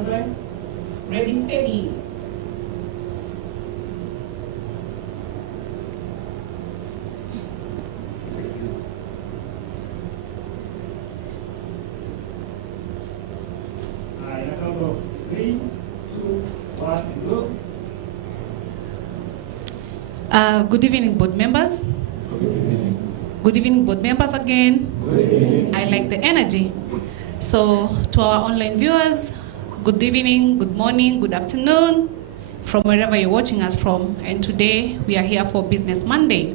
standby. Ready, steady. Number 3, 2, 1, and go. Good evening, board members. Good evening, board members again. Good evening. I like the energy. So, to our online viewers, good evening, good morning, good afternoon, from wherever you're watching us from. And today, we are here for Business Monday.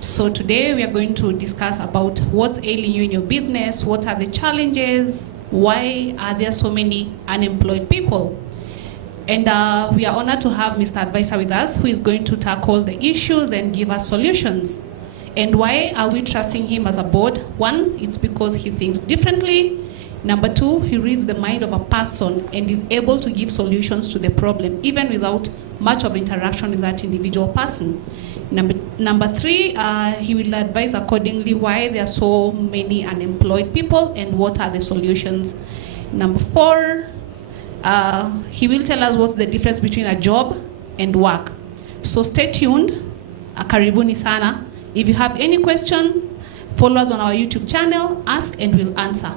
So today, we are going to discuss about what's ailing you in your business, what are the challenges, why are there so many unemployed people? And we are honored to have Mr. Advisor with us, who is going to tackle the issues and give us solutions. And why are we trusting him as a board? One, it's because he thinks differently. Number two, he reads the mind of a person and is able to give solutions to the problem, even without much of interaction with that individual person. Number three, he will advise accordingly why there are so many unemployed people and what are the solutions. Number four, he will tell us what's the difference between a job and work. So stay tuned. Karibuni sana. If you have any question, follow us on our YouTube channel, ask and we'll answer.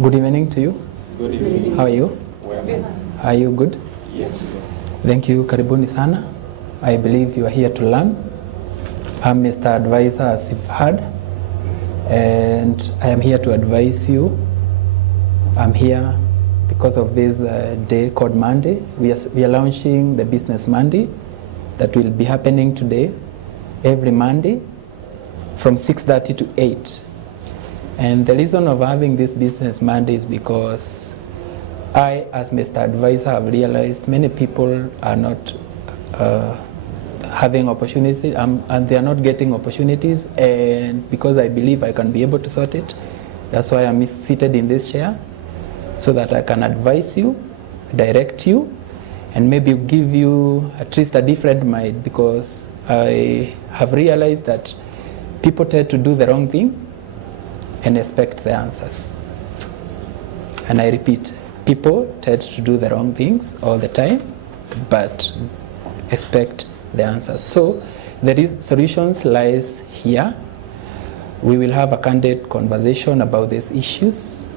Good evening to you. Good evening. How are you? Well, Are you good? yes. Thank you. Karibuni sana. I believe you are here to learn. I'm Mr. Advisor, as you've heard, and I am here to advise you. I'm here because of this day called Monday. We are launching the Business Monday that will be happening today, every Monday, from 6:30 to 8. And the reason of having this Business Monday is because I, as Mr. Advisor, have realized many people are not having opportunities and they are not getting opportunities, and because I believe I can be able to sort it, that's why I'm seated in this chair, so that I can advise you, direct you, and maybe give you at least a different mind, because I have realized that people tend to do the wrong thing and expect the answers. And I repeat, people tend to do the wrong things all the time, but expect the answers. So the solutions lies here. We will have a candid conversation about these issues.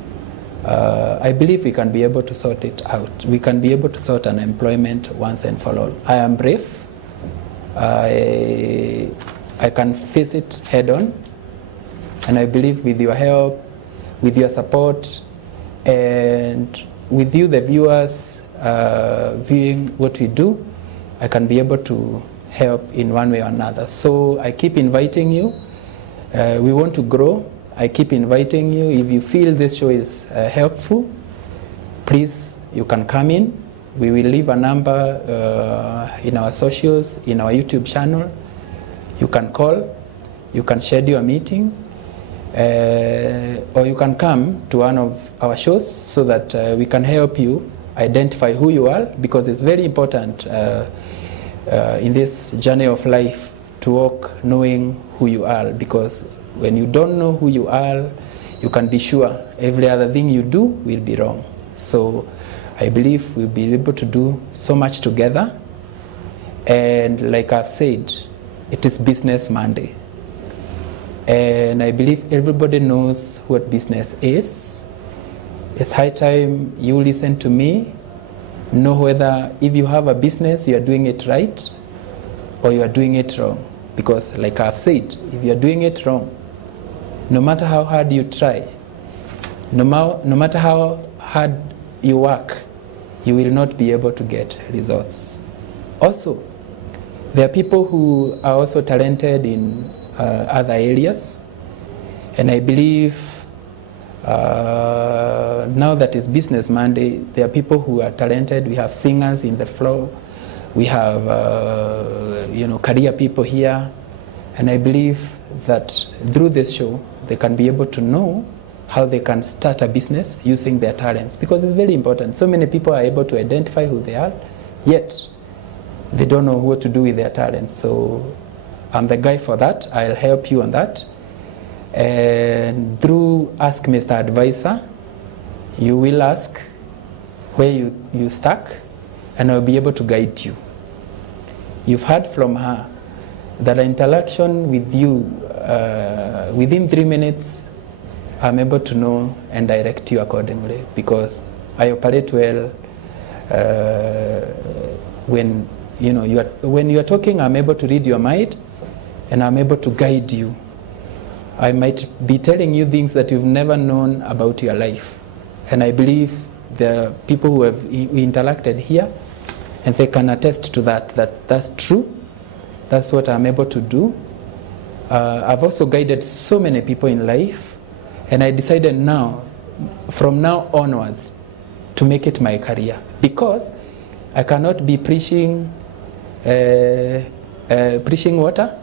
I believe we can be able to sort it out. We can be able to sort unemployment once and for all. I am brave. I can face it head on. And I believe with your help, with your support, and with you, the viewers, viewing what we do, I can be able to help in one way or another. So I keep inviting you. We want to grow. I keep inviting you. If you feel this show is helpful, please, you can come in. We will leave a number in our socials, in our YouTube channel. You can call, you can schedule a meeting, or you can come to one of our shows so that we can help you identify who you are, because it's very important in this journey of life to walk knowing who you are, because when you don't know who you are, you can be sure every other thing you do will be wrong. So I believe we'll be able to do so much together, and like I've said, it is Business Monday. And I believe everybody knows what business is. It's high time you listen to me, know whether if you have a business, you are doing it right or you are doing it wrong. Because like I've said, if you are doing it wrong, no matter how hard you try, no matter how hard you work, you will not be able to get results. Also, there are people who are also talented in other areas, and I believe now that it's Business Monday, there are people who are talented. We have singers in the floor, we have career people here, and I believe that through this show they can be able to know how they can start a business using their talents, because it's very important. So many people are able to identify who they are, yet they don't know what to do with their talents. So I'm the guy for that. I'll help you on that. And through Ask Mr. Advisor, you will ask where you stuck, and I'll be able to guide you. You've heard from her that interaction with you, within 3 minutes, I'm able to know and direct you accordingly, because I operate well. When you are talking, I'm able to read your mind, and I'm able to guide you. I might be telling you things that you've never known about your life, and I believe the people who have interacted here, and they can attest to that's true. That's what I'm able to do. I've also guided so many people in life, and I decided now, from now onwards, to make it my career, because I cannot be preaching water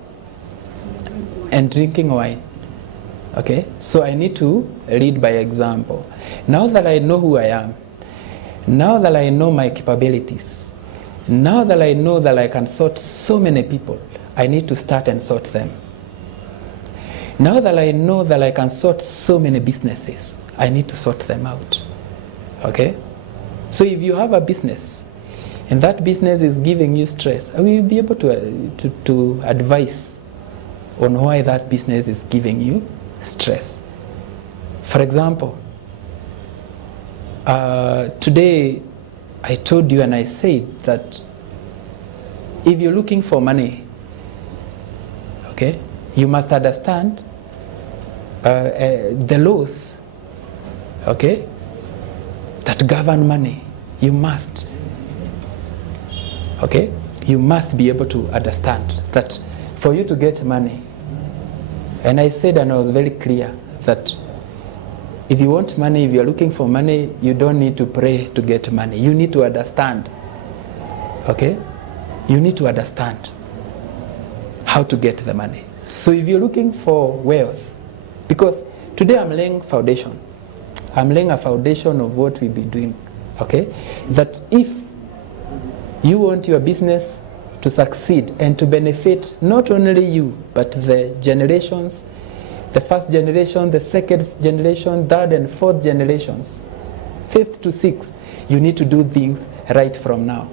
and drinking wine. Okay, so I need to lead by example. Now that I know who I am, now that I know my capabilities, now that I know that I can sort so many people, I need to start and sort them. Now that I know that I can sort so many businesses, I need to sort them out. Okay? So if you have a business, and that business is giving you stress, I will be able to advise on why that business is giving you stress. For example, today I told you and I said that if you're looking for money, okay, you must understand the laws, okay, that govern money. You must, okay, you must be able to understand that for you to get money. And I said, and I was very clear, that if you want money, if you're looking for money, you don't need to pray to get money. You need to understand, okay? You need to understand how to get the money. So if you're looking for wealth, because today I'm laying foundation. I'm laying a foundation of what we'll be doing, okay? That if you want your business to succeed and to benefit not only you, but the generations, the first generation, the second generation, third and fourth generations, fifth to sixth, you need to do things right from now.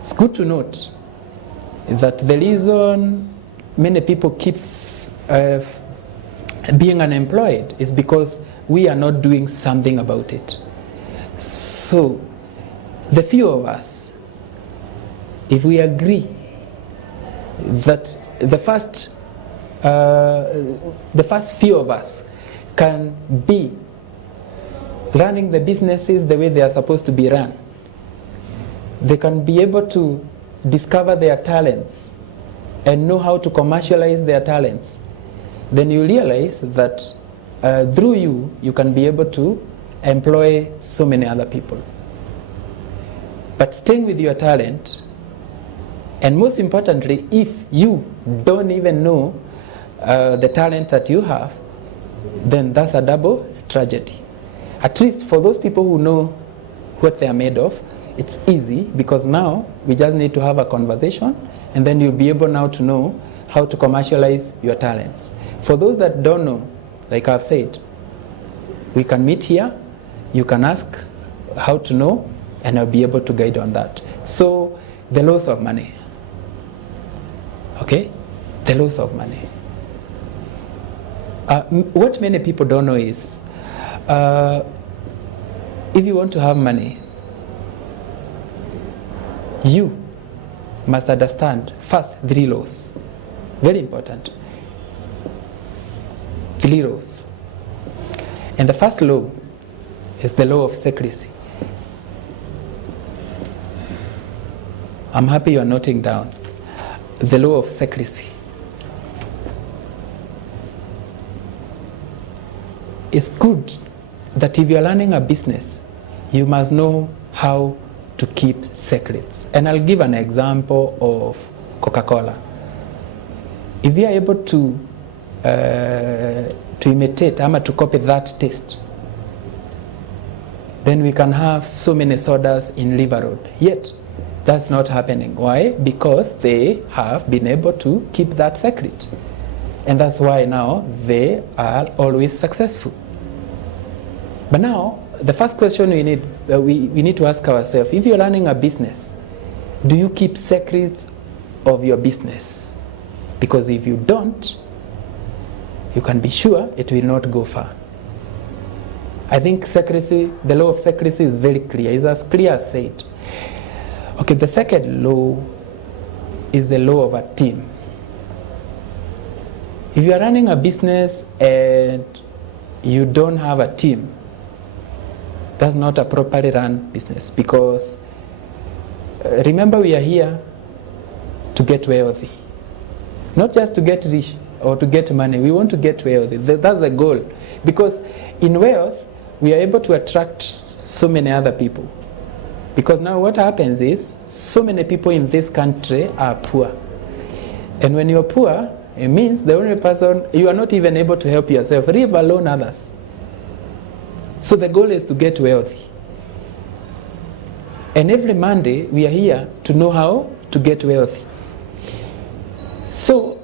It's good to note that the reason many people keep being unemployed is because we are not doing something about it. So the few of us, if we agree that the first few of us can be running the businesses the way they are supposed to be run, they can be able to discover their talents and know how to commercialize their talents, then you realize that through you can be able to employ so many other people. But staying with your talent, and most importantly, if you don't even know the talent that you have, then that's a double tragedy. At least for those people who know what they are made of, it's easy, because now we just need to have a conversation, and then you'll be able now to know how to commercialize your talents. For those that don't know, like I've said, we can meet here, you can ask how to know, and I'll be able to guide on that. So the laws of money, okay? The laws of money. What many people don't know is, if you want to have money, you must understand first 3 laws. Very important. 3 laws. And the first law is the law of secrecy. I'm happy you're noting down. The law of secrecy. It's good that if you're running a business, you must know how to keep secrets. And I'll give an example of Coca-Cola. If you are able to to imitate ama to copy that taste, then we can have so many sodas in River Road. Yet, that's not happening. Why? Because they have been able to keep that secret. And that's why now they are always successful. But now, the first question we need to ask ourselves, if you're running a business, do you keep secrets of your business? Because if you don't, you can be sure it will not go far. I think secrecy, the law of secrecy is very clear. It's as clear as said. Okay, the second law is the law of a team. If you are running a business and you don't have a team, that's not a properly run business, because remember, we are here to get wealthy. Not just to get rich or to get money. We want to get wealthy. That's the goal. Because in wealth, we are able to attract so many other people. Because now what happens is, so many people in this country are poor. And when you're poor, it means the only person, you are not even able to help yourself, leave alone others. So the goal is to get wealthy. And every Monday, we are here to know how to get wealthy. So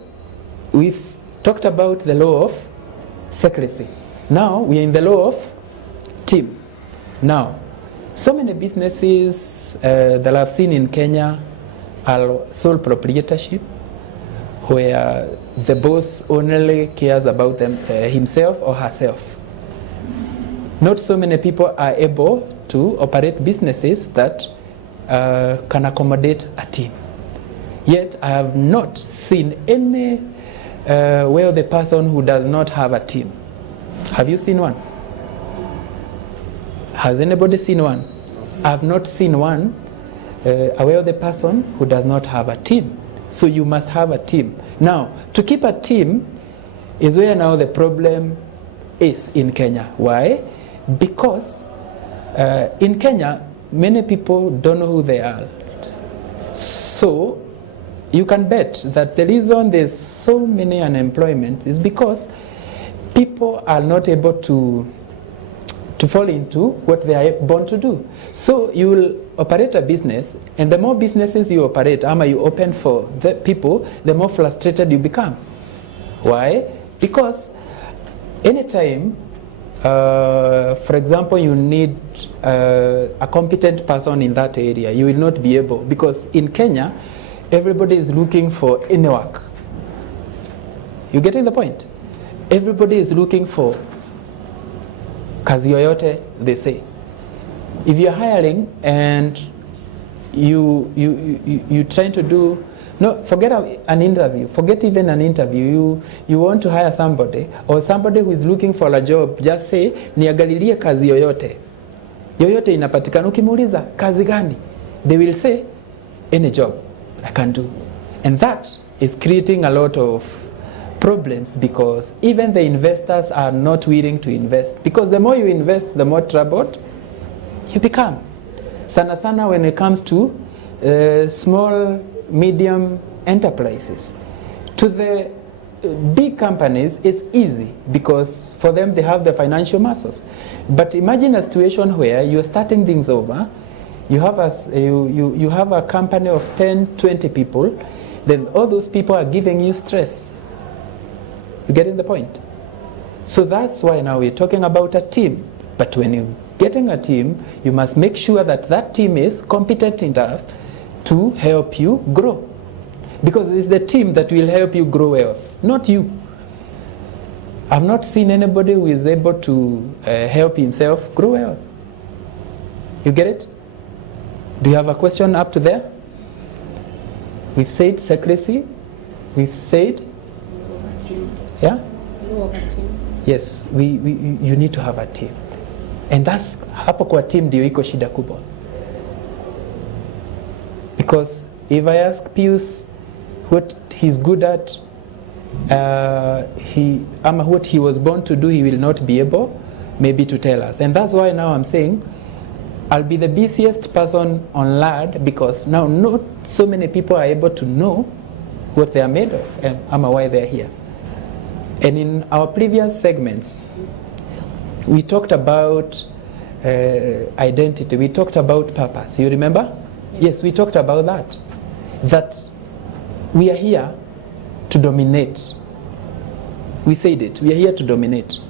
we've talked about the law of secrecy. Now we are in the law of team. Now, so many businesses that I've seen in Kenya are sole proprietorship, where the boss only cares about himself or herself. Not so many people are able to operate businesses that can accommodate a team. Yet I have not seen any wealthy person who does not have a team. Have you seen one? Has anybody seen one? I have not seen one, a wealthy person who does not have a team. So you must have a team. Now, to keep a team is where now the problem is in Kenya. Why? Because in Kenya, many people don't know who they are. So you can bet that the reason there's so many unemployment is because people are not able to fall into what they are born to do. So you will operate a business, and the more businesses you operate, you open for the people, the more frustrated you become. Why? Because anytime, for example, you need a competent person in that area, you will not be able, because in Kenya, everybody is looking for any work. You getting the point? Everybody is looking for kazi yoyote, they say. If you're hiring and you trying to do, no, forget an interview, forget even an interview, you want to hire somebody, or somebody who is looking for a job, just say, niangalilie kazi yoyote. Yoyote inapatikana, ukimuuliza, kazi gani? They will say, any job I can do. And that is creating a lot of problems, because even the investors are not willing to invest, because the more you invest, the more troubled you become. Sana sana when it comes to small, medium enterprises. To the big companies, it's easy because for them they have the financial muscles. But imagine a situation where you're starting things over, you have a company of 10, 20 people, then all those people are giving you stress. You getting the point? So that's why now we're talking about a team. But when you're getting a team, you must make sure that that team is competent enough to help you grow. Because it's the team that will help you grow wealth, not you. I've not seen anybody who is able to help himself grow wealth. You get it? Do you have a question up to there? We've said secrecy. We've said, yeah? Yes, you need to have a team. And that's, hapo kwa team ndio iko shida kubwa. Because if I ask Pius what he's good at, what he was born to do, he will not be able maybe to tell us. And that's why now I'm saying, I'll be the busiest person on land, because now not so many people are able to know what they are made of and why they're here. And in our previous segments, we talked about identity, we talked about purpose. You remember? Yes, we talked about that. That we are here to dominate. We said it, we are here to dominate.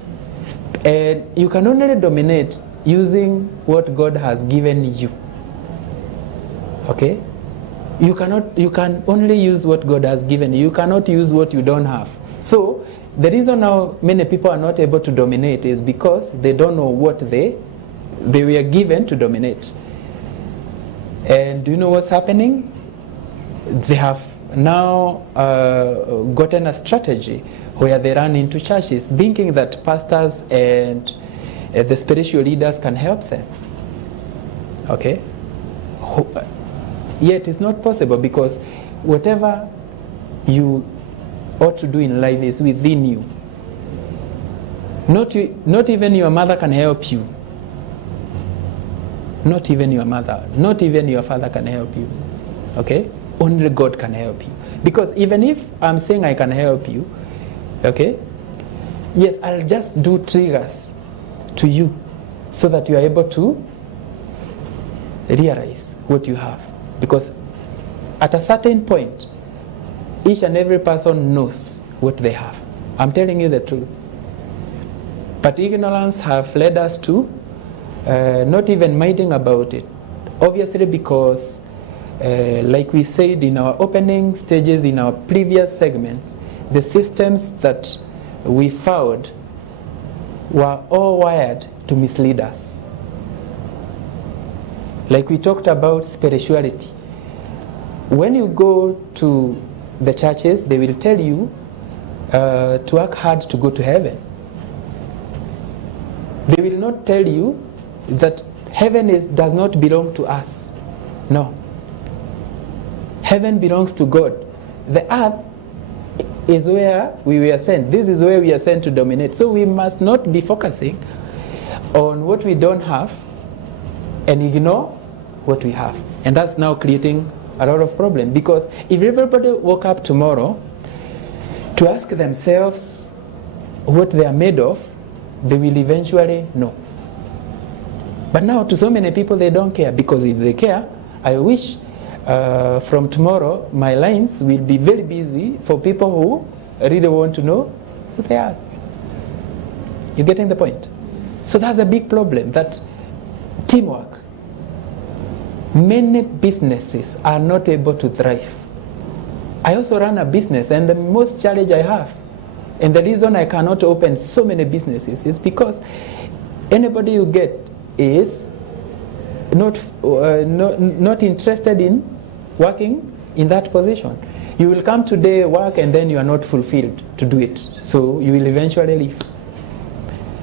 And you can only dominate using what God has given you. Okay? You can only use what God has given you. You cannot use what you don't have. So the reason now many people are not able to dominate is because they don't know what they were given to dominate. And do you know what's happening? They have now gotten a strategy where they run into churches thinking that pastors and the spiritual leaders can help them. Okay? Yet it's not possible, because whatever you ought to do in life is within you. Not even your mother can help you. Not even your mother, not even your father can help you. Okay? Only God can help you. Because even if I'm saying I can help you, okay? Yes, I'll just do triggers to you so that you are able to realize what you have. Because at a certain point, each and every person knows what they have. I'm telling you the truth. But ignorance have led us to not even minding about it. Obviously, because like we said in our opening stages in our previous segments, the systems that we found were all wired to mislead us. Like we talked about spirituality. When you go to the churches, they will tell you to work hard to go to heaven. They will not tell you that heaven does not belong to us. No. Heaven belongs to God. The earth is where we were sent. This is where we are sent to dominate. So we must not be focusing on what we don't have and ignore what we have. And that's now creating a lot of problems. Because if everybody woke up tomorrow to ask themselves what they are made of, they will eventually know. But now to so many people, they don't care. Because if they care, I wish from tomorrow my lines will be very busy for people who really want to know who they are. You getting the point? So that's a big problem, that teamwork. Many businesses are not able to thrive. I also run a business, and the most challenge I have, and the reason I cannot open so many businesses, is because anybody you get is not interested in working in that position. You will come today, work, and then you are not fulfilled to do it. So you will eventually leave.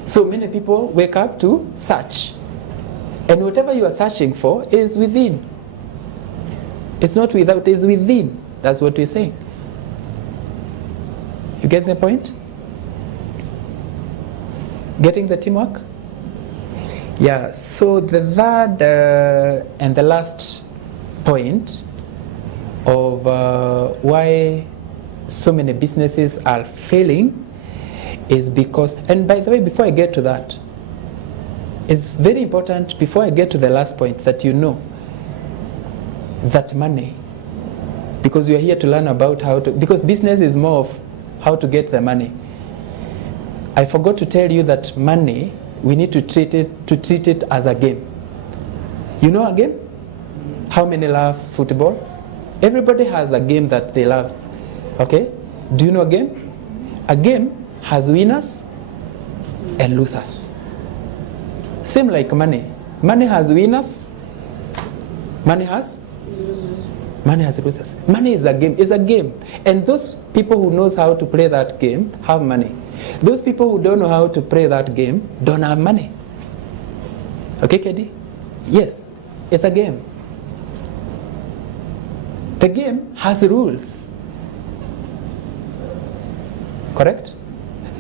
So many people wake up to search. And whatever you are searching for is within. It's not without, it's within. That's what we're saying. You get the point? Getting the teamwork? Yeah, so the third and the last point of why so many businesses are failing is because, and by the way, before I get to that, it's very important, before I get to the last point, that you know that money, because you are here to learn about how to, because business is more of how to get the money. I forgot to tell you that money, we need to treat it as a game. You know a game? How many love football? Everybody has a game that they love. Okay? Do you know a game? A game has winners and losers. Same like money. Money has winners. Money has losers. Money is a game. It's a game. And those people who knows how to play that game have money. Those people who don't know how to play that game don't have money. Okay, Kedi? Yes, it's a game. The game has rules. Correct?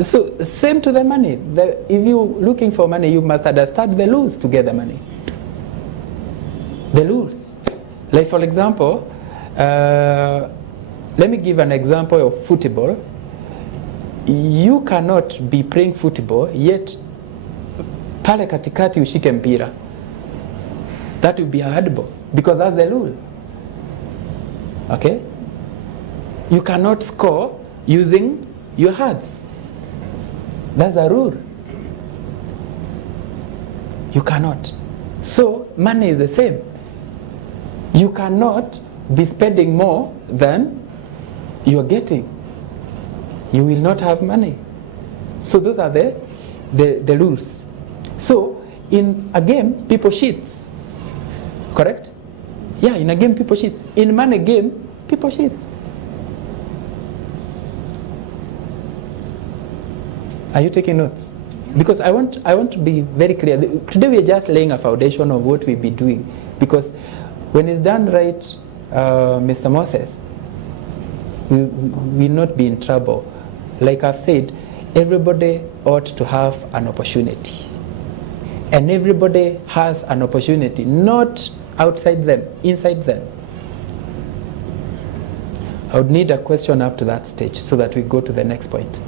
So, same to the money. If you're looking for money, you must understand the rules to get the money. The rules. Like, for example, let me give an example of football. you cannot be playing football yet pale katikati ushike mpira. That will be a handball because that's the rule. Okay? You cannot score using your hands. That's a rule. You cannot. So money is the same. You cannot be spending more than you're getting. You will not have money. So those are the rules. So in a game, people cheat. Correct? Yeah, in a game, people cheat. In money game, people cheat. Are you taking notes? Because I want to be very clear. Today we are just laying a foundation of what we'll be doing. Because when it's done right, Mr. Moses, we will not be in trouble. Like I've said, everybody ought to have an opportunity. And everybody has an opportunity, not outside them, inside them. I would need a question up to that stage so that we go to the next point.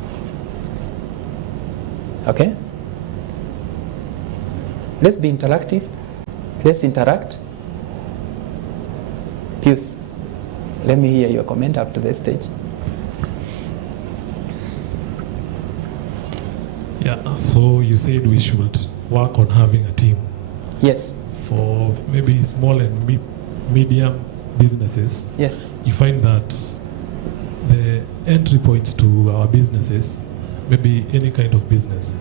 Okay? Let's be interactive. Let's interact. Pius, let me hear your comment up to this stage. Yeah, so you said we should work on having a team. Yes. For maybe small and medium businesses. Yes. You find that the entry point to our businesses, maybe any kind of business,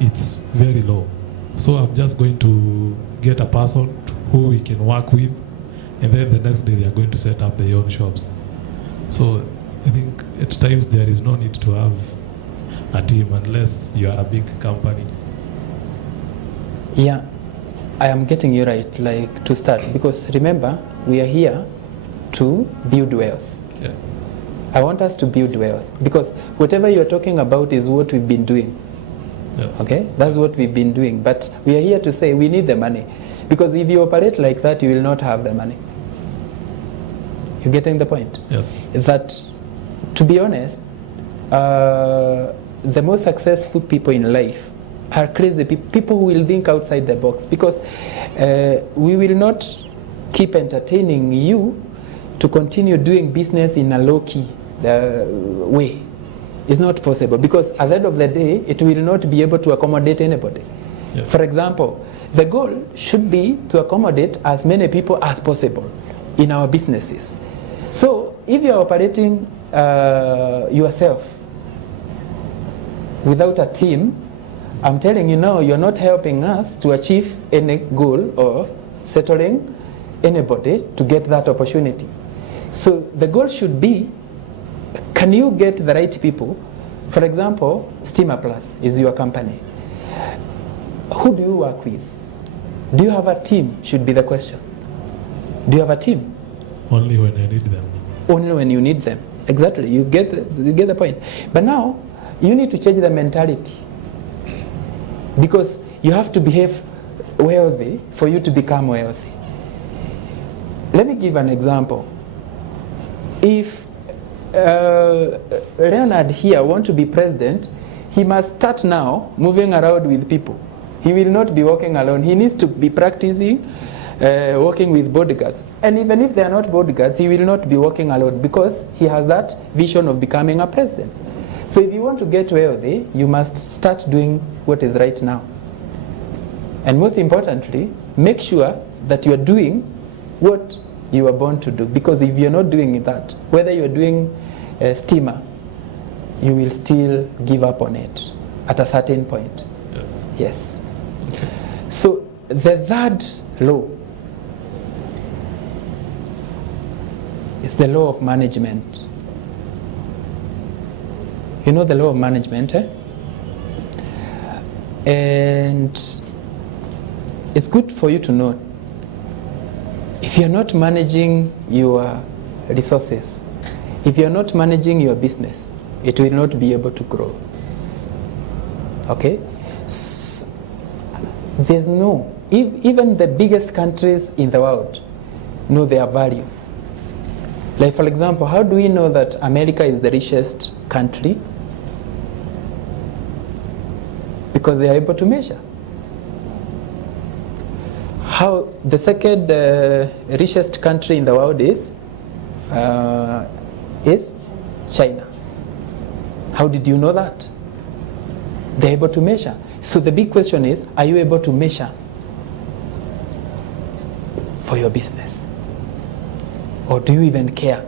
it's very low. So I'm just going to get a person who we can work with, and then the next day they are going to set up their own shops. So I think at times there is no need to have a team unless you are a big company. Yeah, I am getting you right, like to start, because remember, we are here to build wealth. Yeah. I want us to build wealth, because whatever you're talking about is what we've been doing. Yes. Okay, that's what we've been doing, but we are here to say we need the money, because if you operate like that, you will not have the money. You're getting the point? Yes. That, to be honest, the most successful people in life are crazy people who will think outside the box, because we will not keep entertaining you to continue doing business in a low-key way. It's not possible, because at the end of the day, it will not be able to accommodate anybody. Yeah. For example, the goal should be to accommodate as many people as possible in our businesses. So if you're operating yourself without a team, I'm telling you now, you're not helping us to achieve any goal of settling anybody to get that opportunity. So the goal should be, can you get the right people? For example, Steamer Plus is your company. Who do you work with? Do you have a team? Should be the question. Do you have a team? Only when I need them. Only when you need them. Exactly. You get the point. But now you need to change the mentality, because you have to behave wealthy for you to become wealthy. Let me give an example. If Leonard here wants to be president, he must start now moving around with people. He will not be walking alone. He needs to be practicing working with bodyguards. And even if they are not bodyguards, he will not be working alone, because he has that vision of becoming a president. So if you want to get wealthy, you must start doing what is right now. And most importantly, make sure that you are doing what you were born to do. Because if you're not doing that, whether you're doing a steamer, you will still give up on it at a certain point. Yes. Yes. Okay. So the third law is the law of management. You know the law of management, eh? And it's good for you to know, if you're not managing your resources, if you're not managing your business, it will not be able to grow. Okay? There's no, even the biggest countries in the world know their value. Like, for example, how do we know that America is the richest country because they are able to measure. How the second richest country in the world is China. How did you know that? They're able to measure. So the big question is, are you able to measure for your business? Or do you even care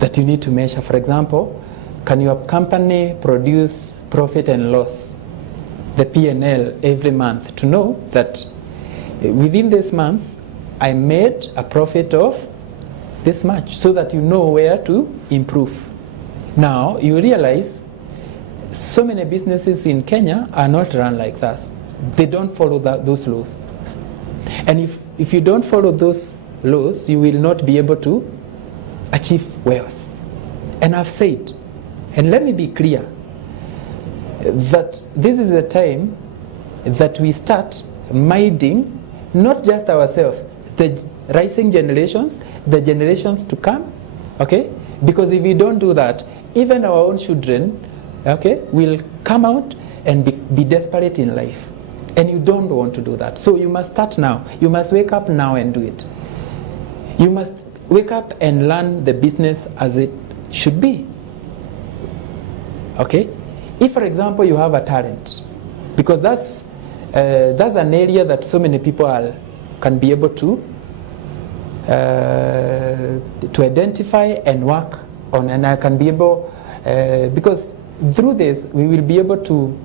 that you need to measure? For example, can your company produce profit and loss, the P&L every month, to know that within this month I made a profit of this much, so that you know where to improve? Now you realize so many businesses in Kenya are not run like that. They don't follow those laws. And if you don't follow those laws, you will not be able to achieve wealth. And I've said, and let me be clear, that this is a time that we start minding not just ourselves, the rising generations, the generations to come, okay? Because if we don't do that, even our own children, okay, will come out and be desperate in life. And you don't want to do that. So you must start now. You must wake up now and do it. You must wake up and learn the business as it should be. Okay? If, for example, you have a talent, because that's an area that so many people can be able to identify and work on, and I can be able, because through this we will be able to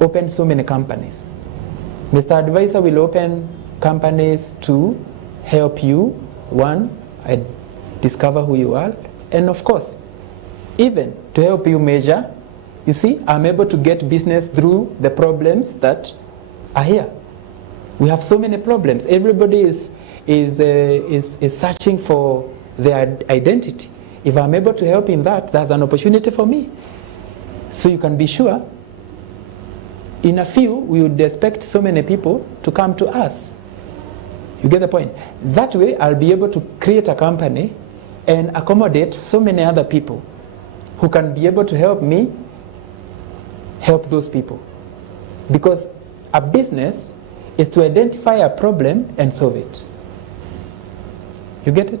open so many companies. Mr. Advisor will open companies to help you, one, discover who you are, and of course, even to help you measure. You see, I'm able to get business through the problems that are here. We have so many problems. Everybody is searching for their identity. If I'm able to help in that, there's an opportunity for me. So you can be sure, in a few, we would expect so many people to come to us. You get the point? That way, I'll be able to create a company and accommodate so many other people who can be able to help me help those people. Because a business is to identify a problem and solve it. You get it?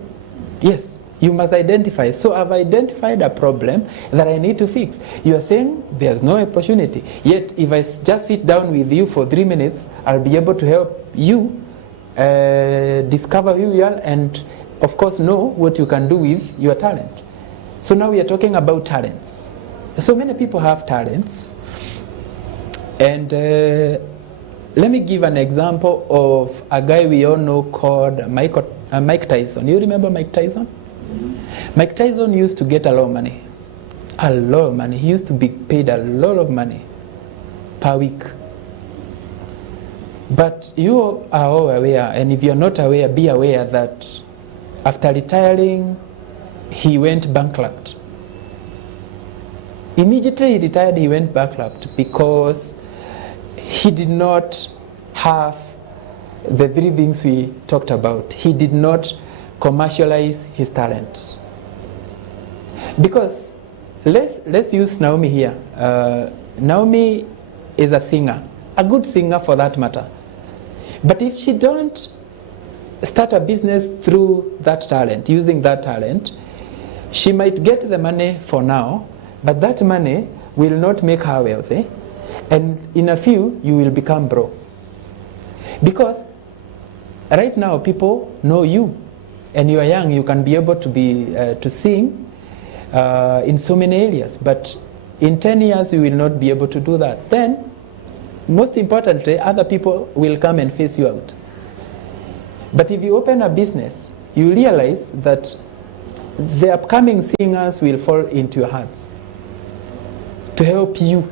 Yes, you must identify. So I've identified a problem that I need to fix. You are saying there's no opportunity. Yet if I just sit down with you for 3 minutes, I'll be able to help you discover who you are and of course know what you can do with your talent. So now we are talking about talents. So many people have talents. And let me give an example of a guy we all know called Mike Tyson. You remember Mike Tyson? Yes. Mike Tyson used to get a lot of money. A lot of money. He used to be paid a lot of money per week. But you are all aware, and if you're not aware, be aware that after retiring, he went bankrupt. Immediately he retired, he went bankrupt because he did not have the 3 things we talked about. He did not commercialize his talent. Because let's use Naomi here. Naomi is a singer, a good singer for that matter. But if she don't start a business through that talent, using that talent, she might get the money for now, but that money will not make her wealthy. And in a few, you will become broke. Because right now, people know you. And you are young, you can be able to sing in so many areas. But in 10 years, you will not be able to do that. Then, most importantly, other people will come and face you out. But if you open a business, you realize that the upcoming singers will fall into your hands to help you.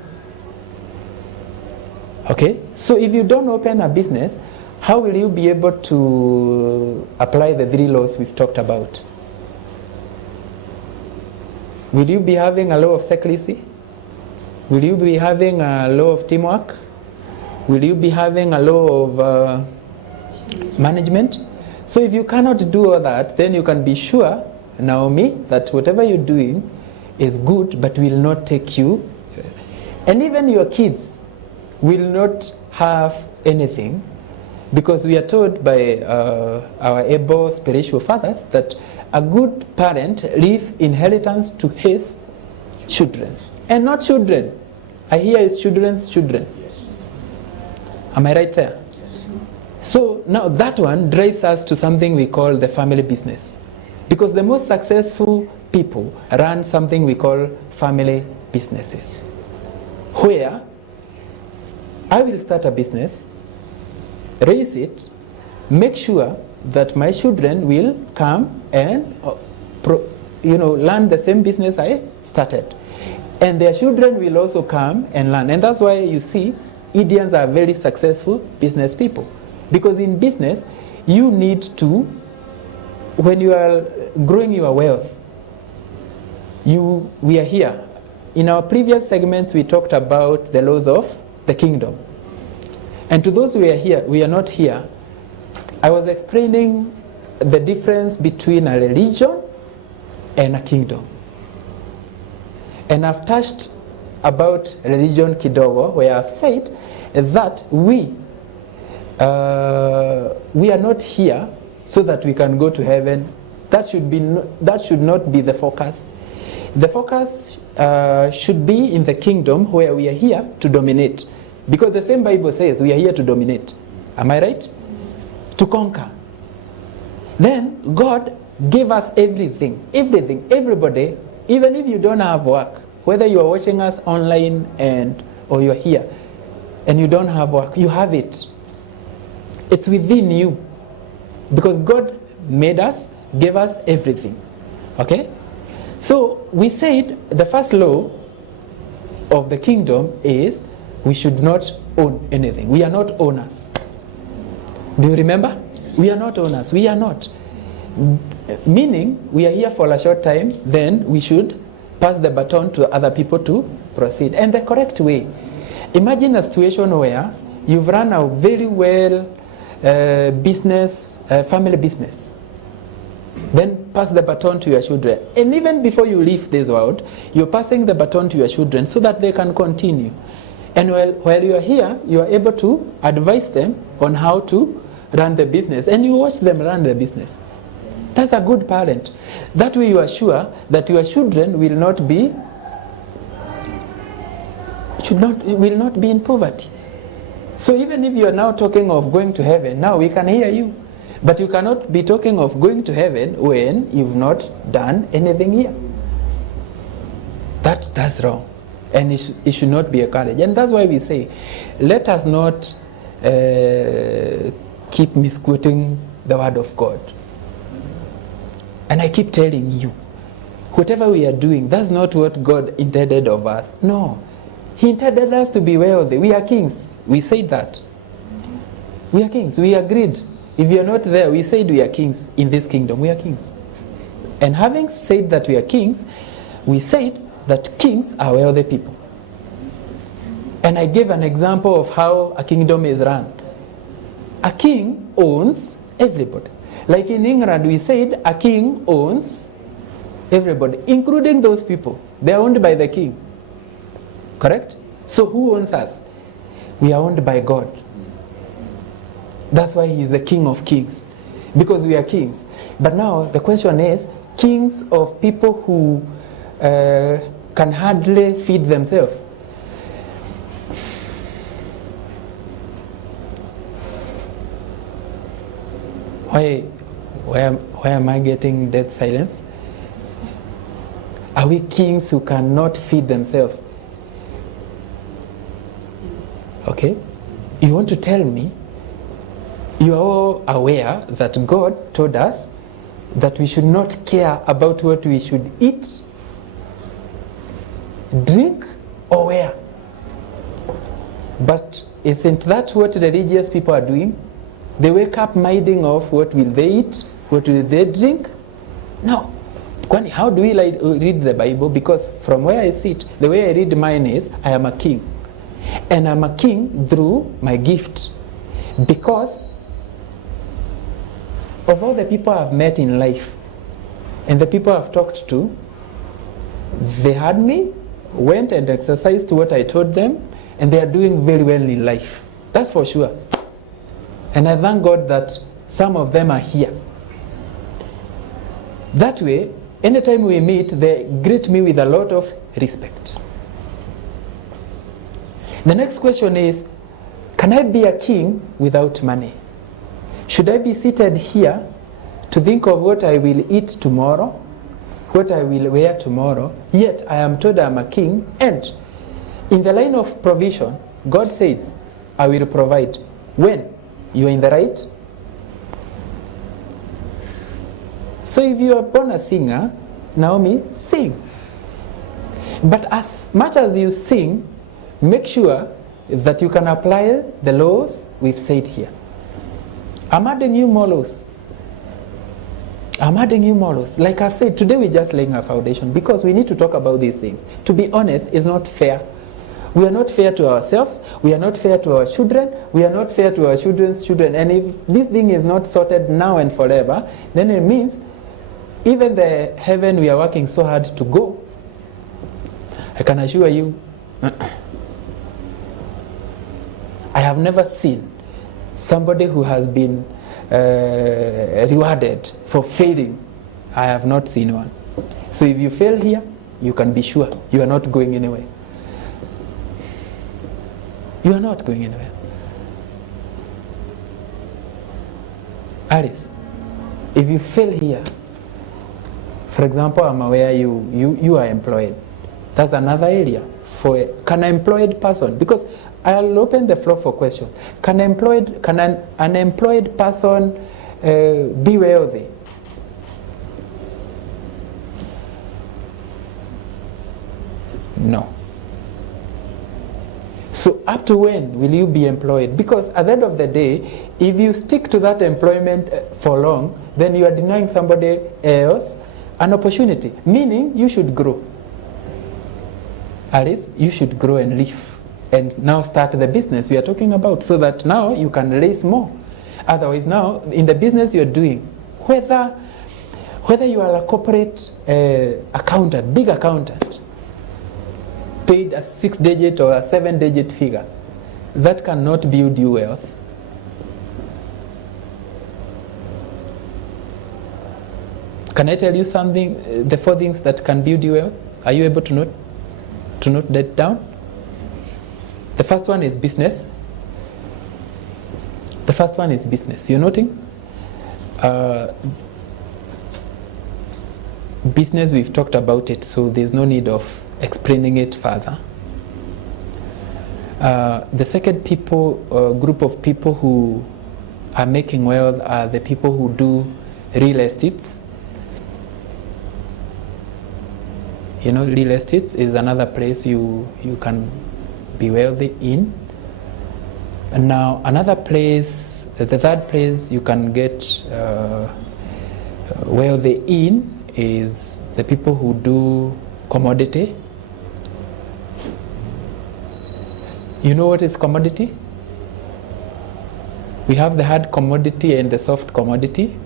Okay? So if you don't open a business, how will you be able to apply the 3 laws we've talked about? Will you be having a law of secrecy? Will you be having a law of teamwork? Will you be having a law of management? So if you cannot do all that, then you can be sure, Naomi, that whatever you're doing is good, but will not take you. And even your kids, will not have anything, because we are told by our able spiritual fathers that a good parent leaves inheritance to his children, and not children. I hear it's children's children. Am I right there? So now that one drives us to something we call the family business. Because the most successful people run something we call family businesses. Where I will start a business, raise it, make sure that my children will come and learn the same business I started. And their children will also come and learn. And that's why you see Indians are very successful business people. Because in business, you need to, when you are growing your wealth, we are here. In our previous segments, we talked about the laws of the kingdom. And to those who are here, we are not here, I was explaining the difference between a religion and a kingdom. And I've touched about religion kidogo, where I've said that we are not here so that we can go to heaven. That should not be the focus. The focus should be in the kingdom, where we are here to dominate. Because the same Bible says we are here to dominate. Am I right? To conquer. Then God gave us everything, everybody, even if you don't have work, whether you are watching us online or you're here and you don't have work, you have it. It's within you. Because God made us, gave us everything. Okay? So we said the first law of the kingdom is we should not own anything. We are not owners. Do you remember? We are not owners. We are not. Meaning we are here for a short time, then we should pass the baton to other people to proceed. And the correct way. Imagine a situation where you've run a very well family business. Then pass the baton to your children. And even before you leave this world, you're passing the baton to your children so that they can continue. And while you are here, you are able to advise them on how to run the business. And you watch them run the business. That's a good parent. That way you are sure that your children will not be in poverty. So even if you are now talking of going to heaven, now we can hear you. But you cannot be talking of going to heaven when you've not done anything here. That's wrong. And it should not be encouraged. And that's why we say, let us not keep misquoting the word of God. And I keep telling you, whatever we are doing, that's not what God intended of us. No. He intended us to be wealthy. We are kings. We said that. We are kings. We agreed. If you are not there, we said we are kings in this kingdom. We are kings. And having said that we are kings, we said that kings are wealthy people. And I gave an example of how a kingdom is run. A king owns everybody. Like in England, we said a king owns everybody, including those people. They are owned by the king. Correct? So who owns us? We are owned by God. That's why he is the King of Kings. Because we are kings. But now the question is, kings of people who can hardly feed themselves. Why am I getting dead silence? Are we kings who cannot feed themselves? Okay? You want to tell me, you are all aware that God told us that we should not care about what we should eat, drink, or wear. But isn't that what religious people are doing? They wake up minding of what will they eat, what will they drink. Now, how do we read the Bible? Because from where I sit, the way I read mine is, I am a king. And I'm a king through my gift. Because of all the people I've met in life, and the people I've talked to, they had me, went and exercised what I told them, and they are doing very well in life. That's for sure. And I thank God that some of them are here. That way, anytime we meet, they greet me with a lot of respect. The next question is, can I be a king without money? Should I be seated here to think of what I will eat tomorrow, what I will wear tomorrow, yet I am told I am a king, and in the line of provision, God says, I will provide. When? You are in the right? So if you are born a singer, Naomi, sing. But as much as you sing, make sure that you can apply the laws we've said here. I'm adding you more laws. I'm adding you more laws. Like I've said, today we're just laying a foundation because we need to talk about these things. To be honest, it's not fair. We are not fair to ourselves. We are not fair to our children. We are not fair to our children's children. And if this thing is not sorted now and forever, then it means even the heaven we are working so hard to go, I can assure you, I have never seen somebody who has been rewarded for failing. I have not seen one. So if you fail here, you can be sure you are not going anywhere. You are not going anywhere. Alice, if you fail here, for example, I'm aware you are employed. That's another area for an employed person, because I'll open the floor for questions. Can an unemployed person be wealthy? No. So up to when will you be employed? Because at the end of the day, if you stick to that employment for long, then you are denying somebody else an opportunity, meaning you should grow. Alice, you should grow and live. And now start the business we are talking about, so that now you can raise more. Otherwise now, in the business you're doing, whether you are a corporate accountant, big accountant, paid a 6-digit or a 7-digit figure, that cannot build you wealth. Can I tell you something, the 4 things that can build you wealth? Are you able to note that down? The first one is business. The first one is business. You're noting? Business, we've talked about it, so there's no need of explaining it further. The second group of people who are making wealth are the people who do real estates. You know, real estates is another place you can be wealthy in. And now another place, the third place you can get wealthy in is the people who do commodity. You know what is commodity? We have the hard commodity and the soft commodity.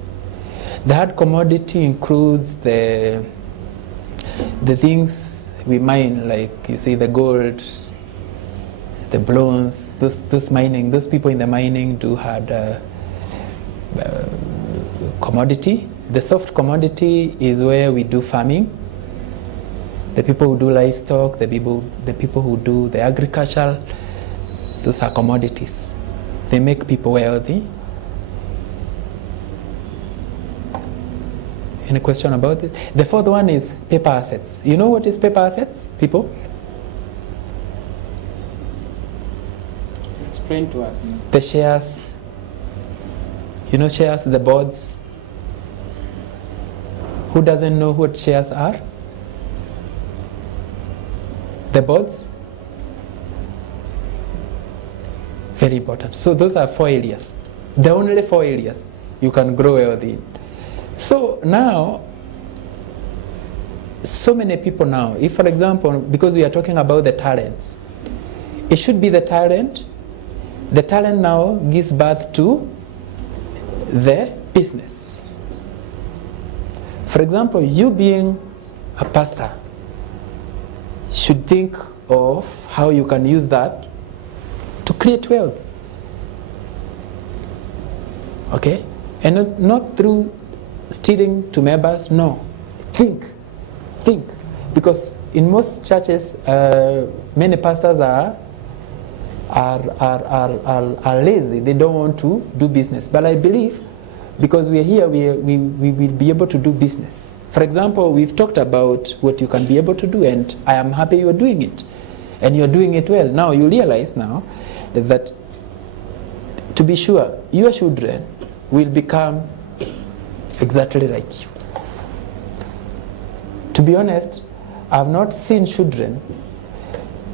The hard commodity includes the things we mine, like you see the gold, the bronze, those mining, those people in the mining do hard commodity. The soft commodity is where we do farming. The people who do livestock, the people who do the agriculture, those are commodities. They make people wealthy. Any question about it? The fourth one is paper assets. You know what is paper assets, people? Explain to us. The shares. You know shares, the boards. Who doesn't know what shares are? The boards? Very important. So those are 4 areas. The only 4 areas you can grow wealthy in. So now, so many people now, if for example, because we are talking about the talents, it should be the talent now gives birth to the business. For example, you being a pastor should think of how you can use that create wealth. Okay? And not through stealing to members, no. Think. Because in most churches, many pastors are lazy. They don't want to do business. But I believe, because we are here, we will be able to do business. For example, we've talked about what you can be able to do, and I am happy you're doing it. And you're doing it well. Now, you realize now that, to be sure, your children will become exactly like you. To be honest, I've not seen children.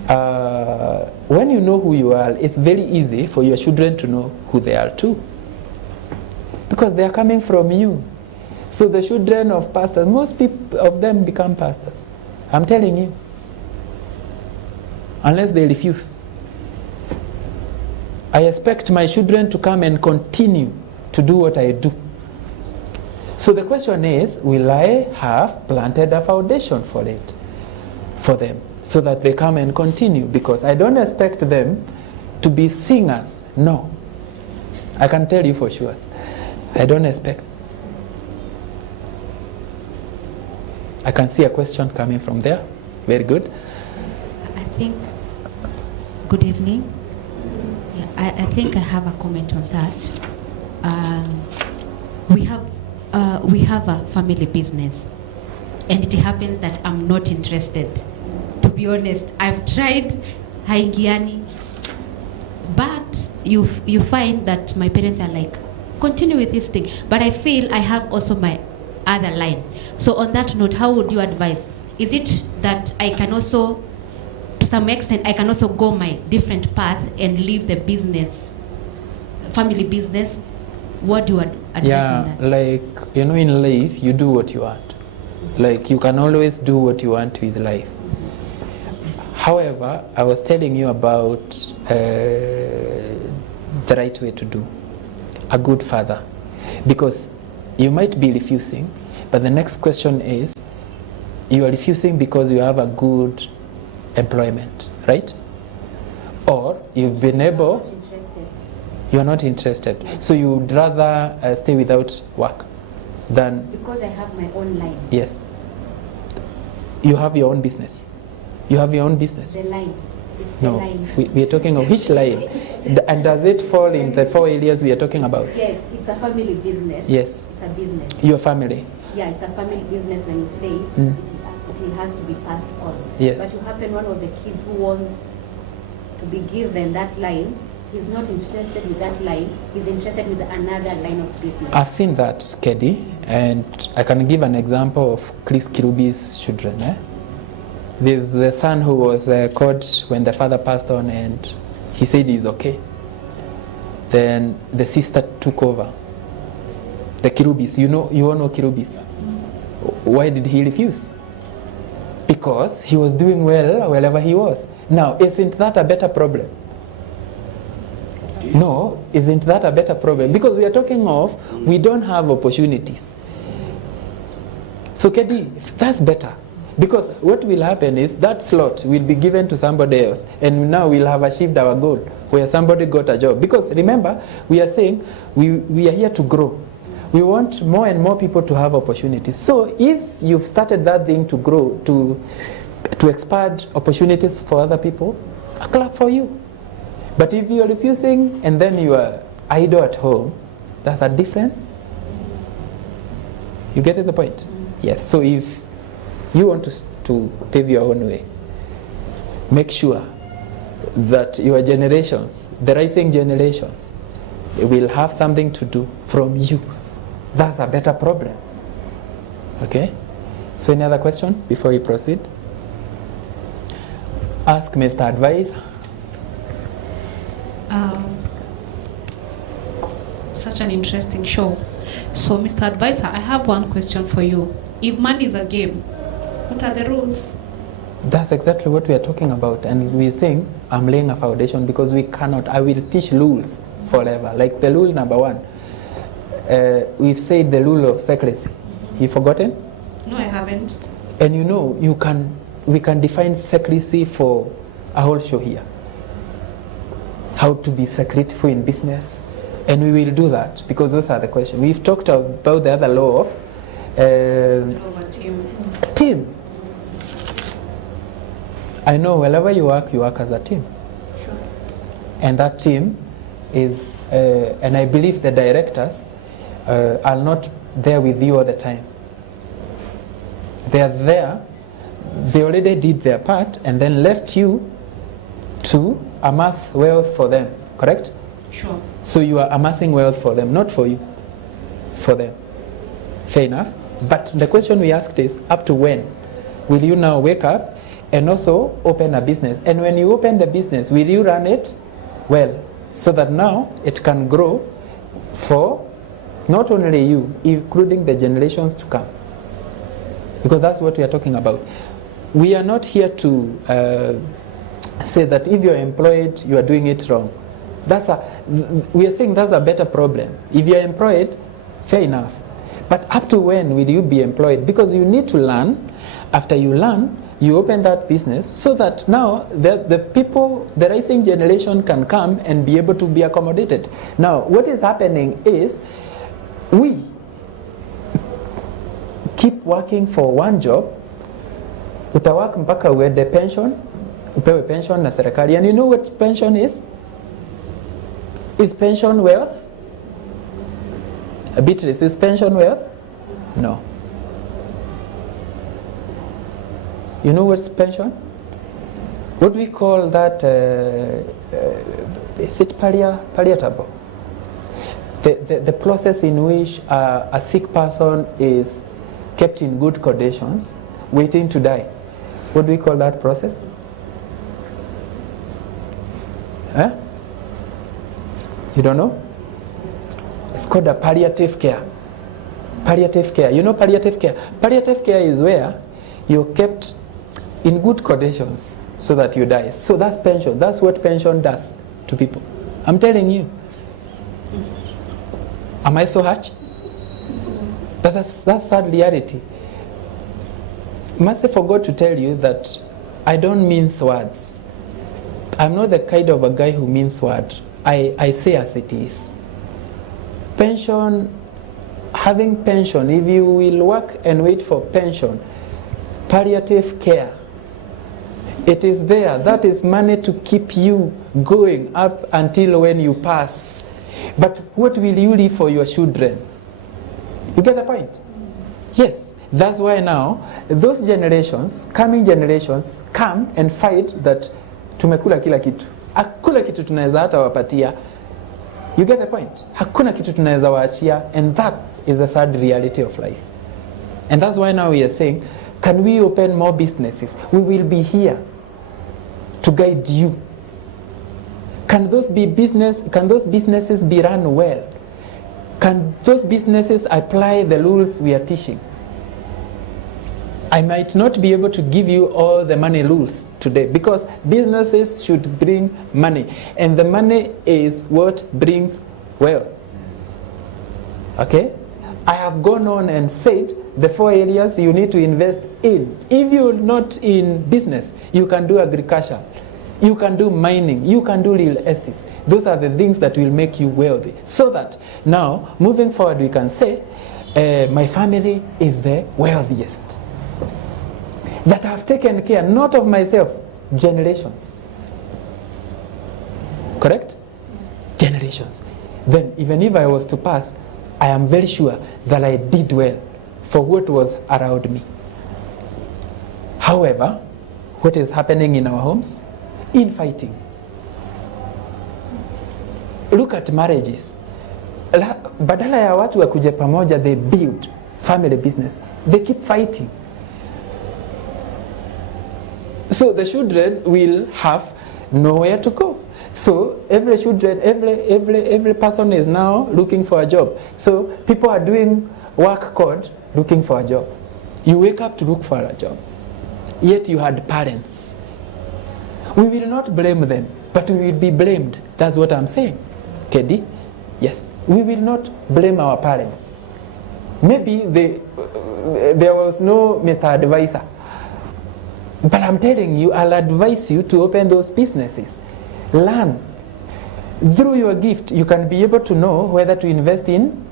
When you know who you are, it's very easy for your children to know who they are too. Because they are coming from you. So the children of pastors, most people of them become pastors. I'm telling you. Unless they refuse. I expect my children to come and continue to do what I do. So the question is, will I have planted a foundation for them, so that they come and continue? Because I don't expect them to be singers. No. I can tell you for sure. I don't expect. I can see a question coming from there. Very good. I think, good evening. Yeah, I think I have a comment on that. We have a family business, and it happens that I'm not interested. To be honest, I've tried haingiani, but you find that my parents are like, continue with this thing. But I feel I have also my other line. So on that note, how would you advise? Is it that I can also, to some extent, I can also go my different path and leave the business, family business? What do you advise on that? Like, in life, you do what you want. Like, you can always do what you want with life. However, I was telling you about the right way to do. A good father. Because you might be refusing, but the next question is, you are refusing because you have a good employment, right? Or you've been able, you're not interested. So you would rather stay without work than... Because I have my own line. Yes. You have your own business. You have your own business. The line. It's the No, line. we are talking of which line? And does it fall in the 4 areas we are talking about? Yes, it's a family business. Yes. It's a business. Your family. Yeah, it's a family business when you say Mm. it has to be passed on. Yes. But you happen one of the kids who wants to be given that line, he's not interested with that line, he's interested with another line of business. I've seen that, Kedi, and I can give an example of Chris Kirubi's children. There's the son who was caught when the father passed on, and he said he's okay. Then the sister took over. The Kirubis, you all know Kirubis. Why did he refuse? Because he was doing well wherever he was. Now, isn't that a better problem? No, isn't that a better problem? Because we are talking of, we don't have opportunities. So Kedi, that's better. Because what will happen is that slot will be given to somebody else, and now we'll have achieved our goal where somebody got a job. Because remember, we are saying we are here to grow. We want more and more people to have opportunities. So if you've started that thing to grow, to expand opportunities for other people, a clap for you. But if you're refusing and then you are idle at home, that's a different. You get the point? Yes. So if you want to pave your own way, make sure that your generations, the rising generations, will have something to do from you. That's a better problem. Okay? So any other question before we proceed? Ask Mr. Advisor. Such an interesting show. So, Mr. Advisor, I have one question for you. If money is a game, what are the rules? That's exactly what we are talking about. And we're saying, I'm laying a foundation because we cannot, I will teach rules forever. Like the rule number 1. We've said the rule of secrecy. You forgotten? No, I haven't. And we can define secrecy for a whole show here. how to be secretive in business, and we will do that because those are the questions. We've talked about the other law of team. I know wherever you work as a team. Sure. And that team is, and I believe the directors are not there with you all the time. They are there, they already did their part and then left you to amass wealth for them, correct? Sure. So you are amassing wealth for them, not for you, for them. Fair enough. But the question we asked is, up to when will you now wake up and also open a business? And when you open the business, will you run it well so that now it can grow for not only you, including the generations to come? Because that's what we are talking about. We are not here to say that if you're employed, you are doing it wrong. We are saying that's a better problem. If you're employed, fair enough. But up to when will you be employed? Because you need to learn. After you learn, you open that business so that now the people, the rising generation can come and be able to be accommodated. Now, what is happening is we keep working for one job, utawak mpaka uende pension, upewe pension na serikali. And you know what pension is? Is pension wealth? Beatrice, is pension wealth? No. You know what's pension? What we call that, is it palliatable? The process in which a sick person is kept in good conditions, waiting to die. What do we call that process? Huh? You don't know? It's called a palliative care. Palliative care. You know palliative care? Palliative care is where you're kept in good conditions so that you die. So that's pension. That's what pension does to people. I'm telling you. Am I so harsh? But that's sad reality. Must I forgot to tell you that I don't mince words. I'm not the kind of a guy who mince words. I say as it is. Pension, having pension, if you will work and wait for pension, palliative care, it is there. That is money to keep you going up until when you pass. But what will you leave for your children? You get the point? Yes. That's why now those generations, coming generations, come and fight that tumekula kila kitu. Hakuna kitu tunaweza hata wapatia. You get the point? Hakuna kitu tunaweza waachia, and that is the sad reality of life. And that's why now we are saying, can we open more businesses? We will be here to guide you. Can those businesses be run well? Can those businesses apply the rules we are teaching? I might not be able to give you all the money rules today because businesses should bring money, and the money is what brings wealth. Okay? I have gone on and said the 4 areas you need to invest in. If you're not in business, you can do agriculture, you can do mining, you can do real estates. Those are the things that will make you wealthy. So that now, moving forward, we can say, my family is the wealthiest. That have taken care, not of myself, generations. Correct? Generations. Then, even if I was to pass, I am very sure that I did well for what was around me. However, what is happening in our homes? Infighting. Look at marriages. Badala ya watu wakuje pamoja, they build family business. They keep fighting. So the children will have nowhere to go. So every person is now looking for a job. So people are doing work code looking for a job. You wake up to look for a job. Yet you had parents. We will not blame them, but we will be blamed. That's what I'm saying. KD? Yes. We will not blame our parents. Maybe there was no Mr. Advisor. But I'm telling you, I'll advise you to open those businesses. Learn. Through your gift, you can be able to know whether to invest in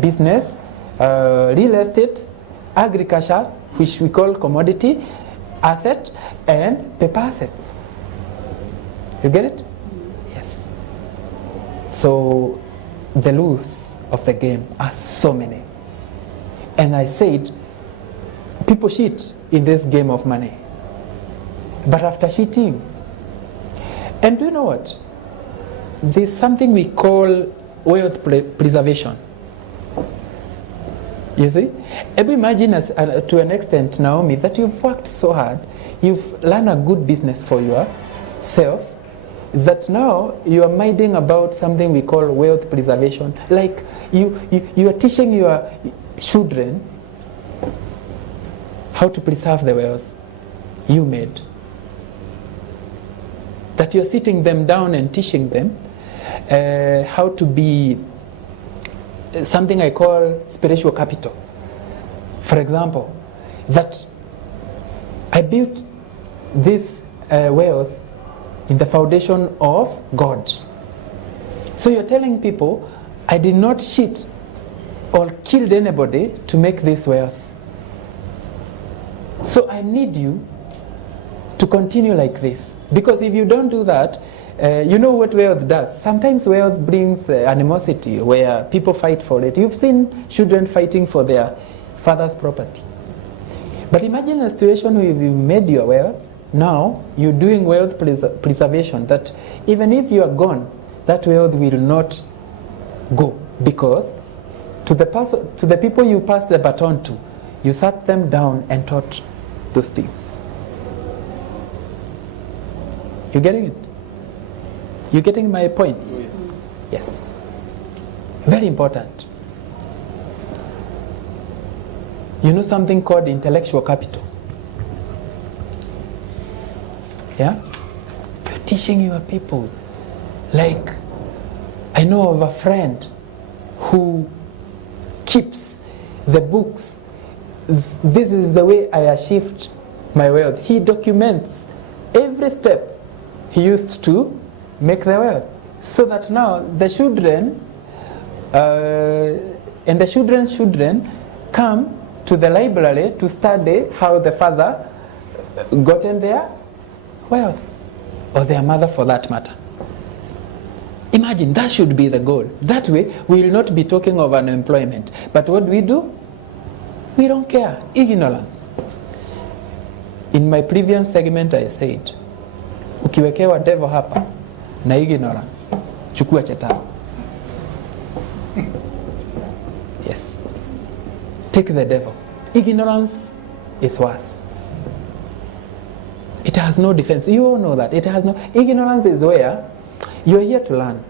business, real estate, agriculture, which we call commodity asset, and paper assets. You get it? Yes. So the rules of the game are so many. And I said, people cheat in this game of money. But after cheating, and do you know what? There's something we call wealth preservation. You see? Imagine to an extent, Naomi, that you've worked so hard, you've learned a good business for yourself, that now you are minding about something we call wealth preservation. Like you are teaching your children how to preserve the wealth you made. That you're sitting them down and teaching them how to be something I call spiritual capital. For example, that I built this wealth in the foundation of God. So you're telling people, I did not cheat or killed anybody to make this wealth. So I need you to continue like this. Because if you don't do that, you know what wealth does. Sometimes wealth brings animosity where people fight for it. You've seen children fighting for their father's property. But imagine a situation where you made your wealth. Now you're doing wealth preservation, that even if you are gone, that wealth will not go, because to the people you passed the baton to, you sat them down and taught those things. You getting it? You getting my points? Yes. Very important. You know something called intellectual capital? Yeah? You're teaching your people. Like, I know of a friend who keeps the books. This is the way I achieved my wealth. He documents every step he used to make the wealth. So that now the children and the children's children come to the library to study how the father gotten their wealth, or their mother for that matter. Imagine, that should be the goal. That way we will not be talking of unemployment. But what do? We don't care. Ignorance. In my previous segment I said, ukiwekewa devil hapa na ignorance, chukua chetani. Yes. Take the devil. Ignorance is worse. It has no defense. You all know that. It has no. Ignorance is where you are here to learn.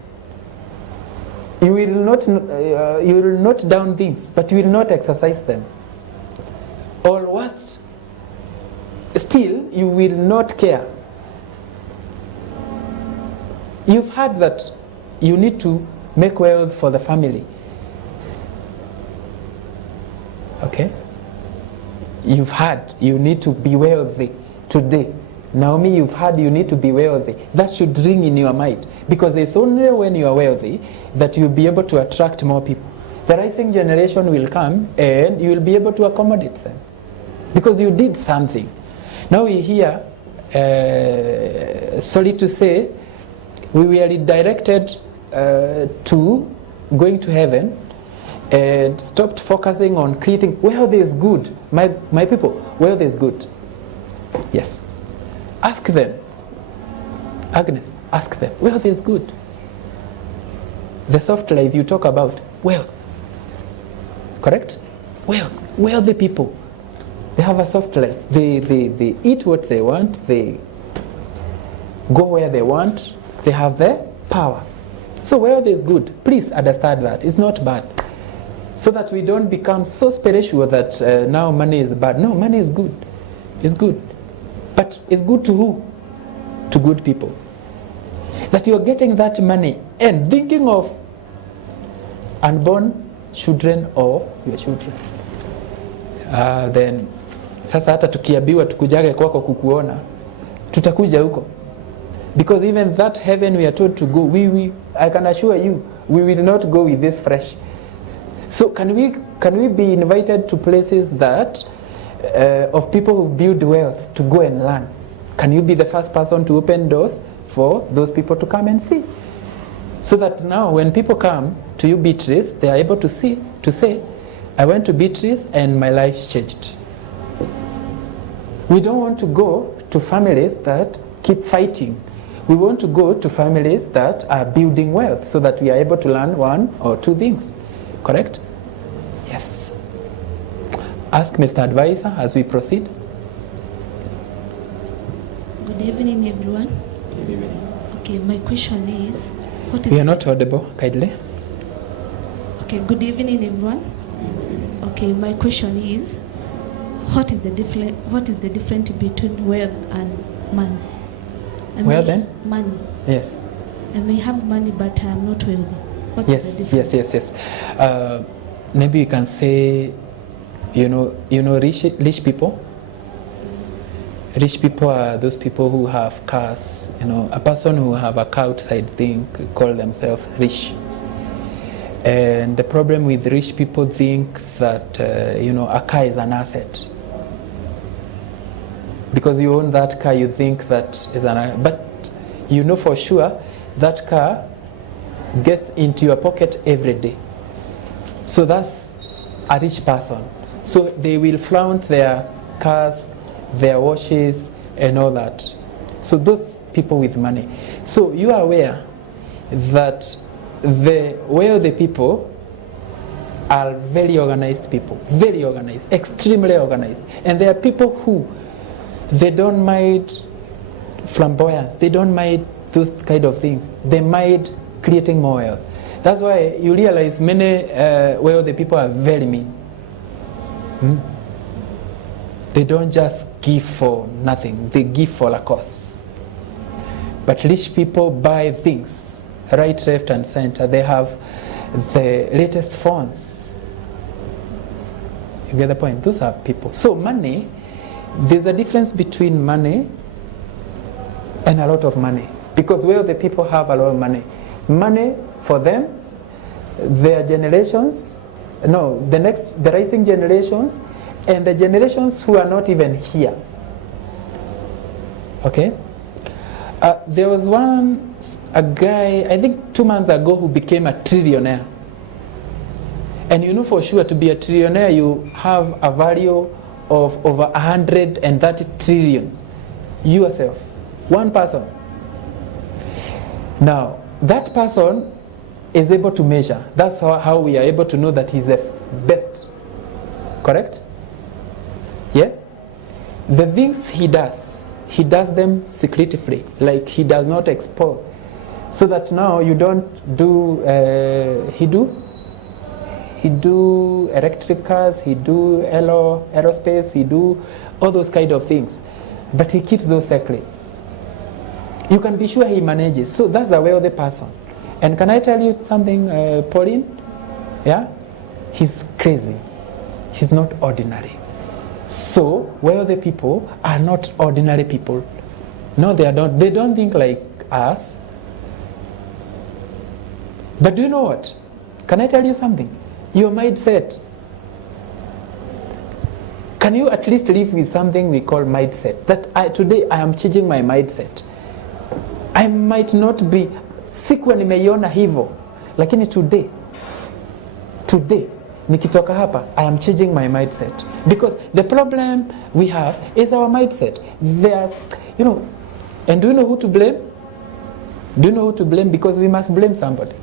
You will note down things, but you will not exercise them. Or worse, still, you will not care. You've heard that you need to make wealth for the family. Okay? You've heard you need to be wealthy today. Naomi, you've heard you need to be wealthy. That should ring in your mind, because it's only when you are wealthy that you'll be able to attract more people. The rising generation will come and you will be able to accommodate them, because you did something. Now we hear, sorry to say, we were redirected to going to heaven and stopped focusing on creating. Wealth is good. My people, wealth is good. Yes. Ask them. Agnes, ask them. Wealth is good. The soft life you talk about, wealth. Correct? Wealth. Wealthy people. They have a soft life. They eat what they want. They go where they want. They have the power. So wealth is good. Please understand that. It's not bad. So that we don't become so spiritual that now money is bad. No, money is good. It's good. But it's good to who? To good people. That you're getting that money and thinking of unborn children or your children. Then sasa hata tukiambiwa tukujage kwako kukuona, tutakuja huko. Because even that heaven we are told to go, I can assure you, we will not go with this fresh. So can we be invited to places that of people who build wealth to go and learn? Can you be the first person to open doors for those people to come and see? So that now when people come to you, Beatrice, they are able to say, I went to Beatrice and my life changed. We don't want to go to families that keep fighting. We want to go to families that are building wealth so that we are able to learn one or two things. Correct? Yes. Ask Mr. Advisor as we proceed. Good evening, everyone. Good evening. Okay, my question is, what is... We are not audible, kindly. Okay, good evening, everyone. Okay, my question is, what is the difference between wealth and money? Wealth and? Money. Yes. I may have money, but I am not wealthy. What is the difference? Yes. Maybe you can say, rich people. Rich people are those people who have cars. A person who have a car outside call themselves rich. And the problem with rich people think that a car is an asset. Because you own that car, you think that is an asset. But you know for sure that car gets into your pocket every day. So that's a rich person. So they will flaunt their cars, their watches, and all that. So those people with money. So you are aware that the wealthy people are very organized people, very organized, extremely organized. And there are people who, they don't mind flamboyance, they don't mind those kind of things. They mind creating more wealth. That's why you realize many wealthy people are very mean. They don't just give for nothing, they give for a cause. But rich people buy things, right, left, and center. They have the latest phones. You get the point? Those are people. So money, there's a difference between money and a lot of money. Because wealthy people have a lot of money. Money for them, their generations, the rising generations, and the generations who are not even here. Okay? There was a guy, I think 2 months ago, who became a trillionaire. And you know for sure to be a trillionaire, you have a value of over 130 trillion. You yourself. One person. Now, that person is able to measure. That's how we are able to know that he's the best. Correct? Yes? The things he does them secretively. Like he does not expose. So that now you don't do, he do electric cars, he do aerospace, he do all those kind of things. But he keeps those secrets. You can be sure he manages. So that's a wealthy person. And can I tell you something, Pauline? Yeah? He's crazy. He's not ordinary. So wealthy people are not ordinary people. No, they are not. They don't think like us. But do you know what? Can I tell you something? Your mindset. Can you at least live with something we call mindset? That today I am changing my mindset. I might not be siku nimeiona hivyo, lakini today nikitoka hapa, I am changing my mindset. Because the problem we have is our mindset. There's, and do you know who to blame? Do you know who to blame? Because we must blame somebody.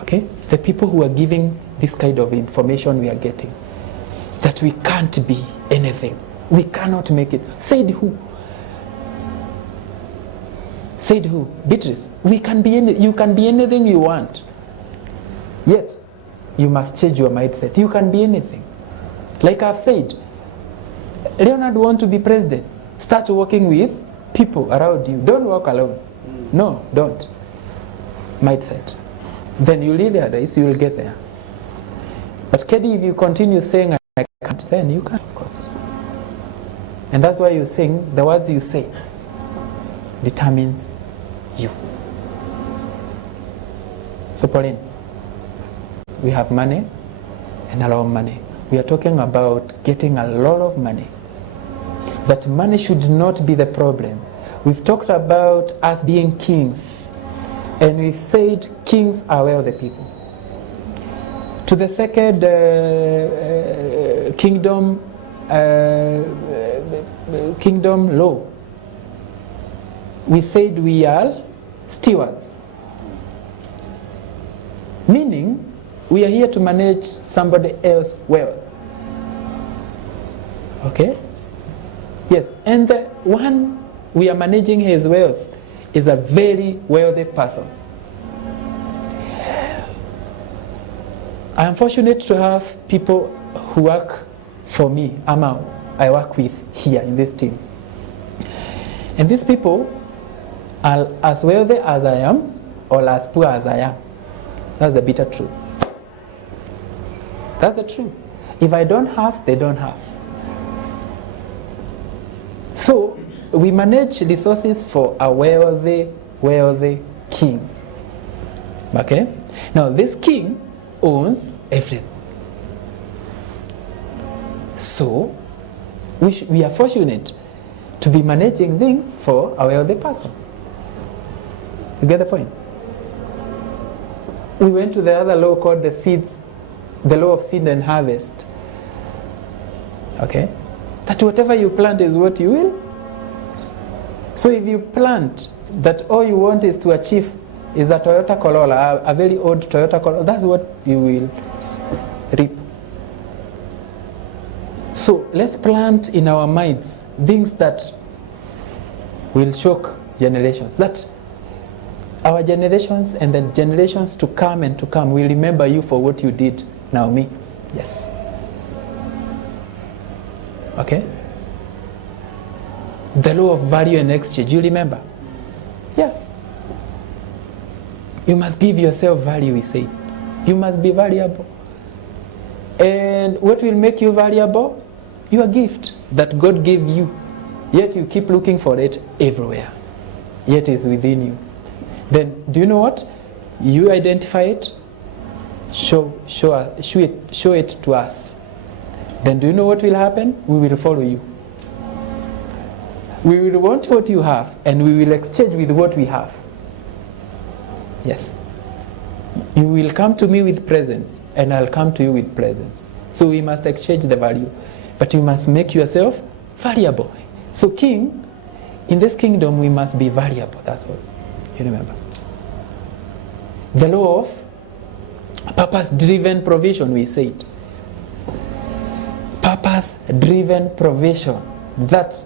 Okay? The people who are giving this kind of information we are getting. That we can't be anything. We cannot make it. Said who? Said who? Beatrice. You can be anything you want. Yet, you must change your mindset. You can be anything. Like I've said, Leonard wants to be president. Start working with people around you. Don't walk alone. No, don't. Mindset. Then you leave your days, you will get there. But Kedi, if you continue saying I can't, then you can, of course. And that's why you sing the words you say. determines you. So Pauline, we have money and a lot of money. We are talking about getting a lot of money. That money should not be the problem. We've talked about us being kings, and we've said kings are wealthy people. To the second kingdom law, we said we are stewards, meaning we are here to manage somebody else's wealth. Okay? Yes, and the one we are managing his wealth is a very wealthy person. I am fortunate to have people who work for me, I work with here in this team. And these people are as wealthy as I am or as poor as I am. That's the bitter truth. That's the truth. If I don't have, they don't have. So we manage resources for a wealthy king. Okay? Now this king owns everything. So we are fortunate to be managing things for a wealthy person. You get the point? We went to the other law called the law of seed and harvest. Okay? That whatever you plant is what you will. So if you plant that all you want is to achieve is a Toyota Corolla, a very old Toyota Corolla, that's what you will reap. So let's plant in our minds things that will shock generations. That our generations and the generations to come will remember you for what you did, Naomi. Yes. Okay? The law of value and exchange, you remember? Yeah. You must give yourself value, we say. You must be valuable. And what will make you valuable? Your gift that God gave you. Yet you keep looking for it everywhere. Yet it's within you. Then, do you know what? You identify it, show it to us. Then do you know what will happen? We will follow you. We will want what you have, and we will exchange with what we have. Yes. You will come to me with presents, and I'll come to you with presents. So we must exchange the value. But you must make yourself valuable. So king, in this kingdom, we must be valuable. That's what you remember. The law of purpose-driven provision, we said. Purpose-driven provision. That,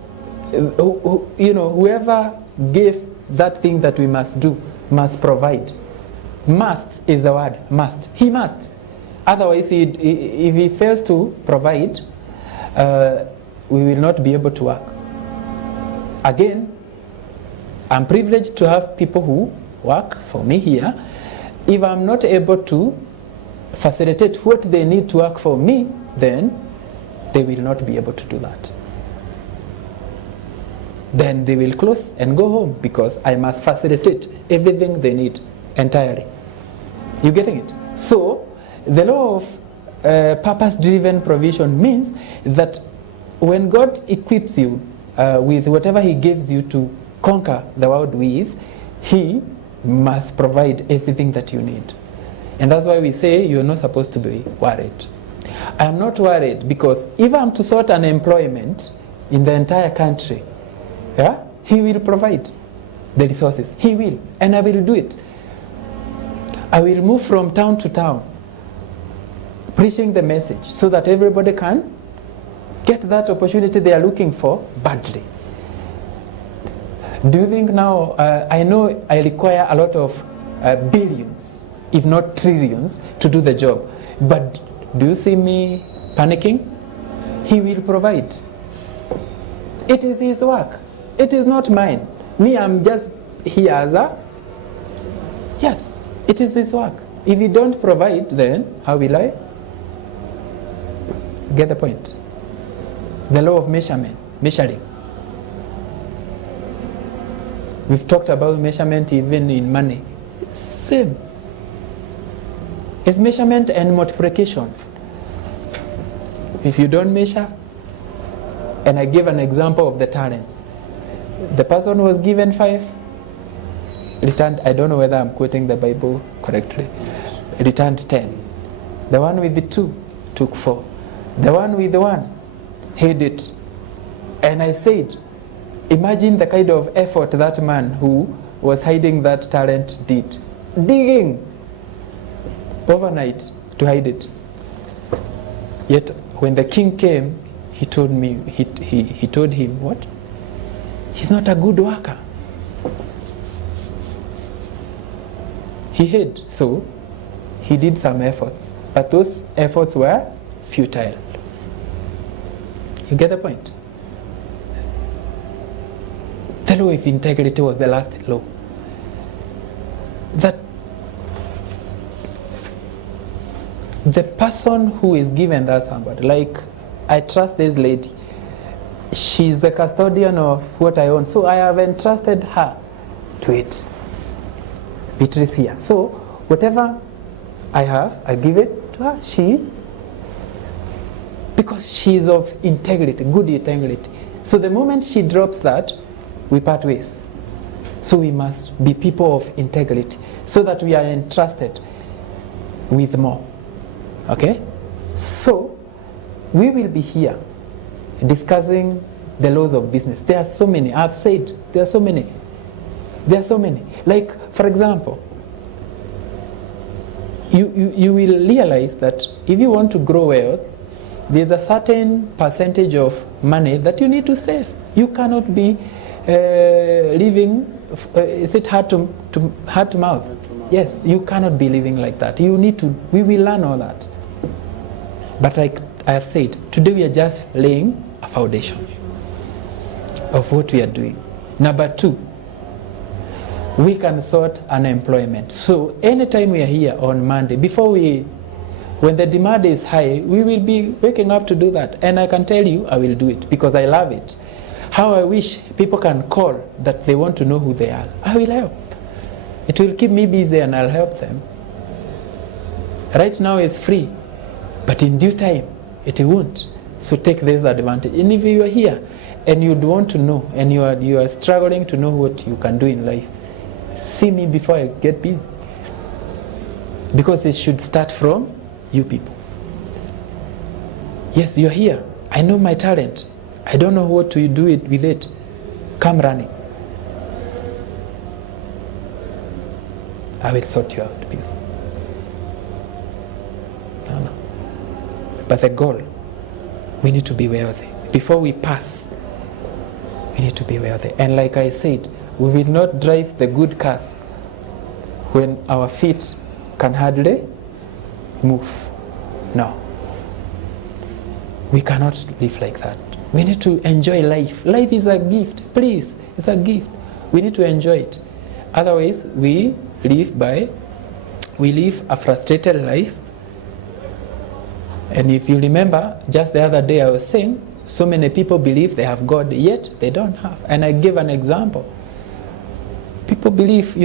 whoever gave that thing that we must do, must provide. Must is the word, must. He must. Otherwise, if he fails to provide, we will not be able to work. Again, I'm privileged to have people who work for me here. If I'm not able to facilitate what they need to work for me, then they will not be able to do that. Then they will close and go home because I must facilitate everything they need entirely. You getting it? So the law of purpose-driven provision means that when God equips you with whatever He gives you to conquer the world with, He must provide everything that you need. And that's why we say you're not supposed to be worried. I am not worried because if I'm to sort an employment in the entire country, yeah, He will provide the resources. He will, and I will do it. I will move from town to town, preaching the message so that everybody can get that opportunity they are looking for badly. Do you think now, I know I require a lot of billions, if not trillions, to do the job. But do you see me panicking? He will provide. It is His work. It is not mine. Me, I'm just here as a... Yes, it is His work. If He don't provide, then how will I? Get the point? The law of measuring. We've talked about measurement even in money. Same. It's measurement and multiplication. If you don't measure, and I gave an example of the talents. The person who was given 5, returned, I don't know whether I'm quoting the Bible correctly, returned 10. The one with the 2 took 4. The one with the 1 hid it. And I said, imagine the kind of effort that man who was hiding that talent did. Digging overnight to hide it. Yet when the king came, he told him, what? He's not a good worker. He hid, so he did some efforts, but those efforts were futile. You get the point? The law of integrity was the last law. That the person who is given that somebody, like I trust this lady, she's the custodian of what I own, so I have entrusted her to it. Beatrice here. So whatever I have, I give it to her. Because she is of integrity, good integrity. So the moment she drops that, we part ways. So we must be people of integrity so that we are entrusted with more. Okay? So we will be here discussing the laws of business. There are so many. I've said there are so many. There are so many. Like, for example, you will realize that if you want to grow wealth, there's a certain percentage of money that you need to save. You cannot be living, is it heart to mouth? Yes, you cannot be living like that. You need to, we will learn all that. But like I have said, today we are just laying a foundation of what we are doing. Number 2, we can sort unemployment. So anytime we are here on Monday, when the demand is high, we will be waking up to do that. And I can tell you, I will do it because I love it. How I wish people can call that they want to know who they are. I will help. It will keep me busy and I'll help them. Right now it's free, but in due time, it won't. So take this advantage. And if you are here and you'd want to know and you are struggling to know what you can do in life, see me before I get busy. Because it should start from you people. Yes, you're here. I know my talent. I don't know what to do with it. Come running. I will sort you out, please. No. But the goal, we need to be wealthy. Before we pass, we need to be wealthy. And like I said, we will not drive the good cars when our feet can hardly move. No. We cannot live like that. We need to enjoy life. Life is a gift. Please, it's a gift. We need to enjoy it. Otherwise, we live a frustrated life. And if you remember, just the other day I was saying, so many people believe they have God, yet they don't have. And I gave an example. People believe,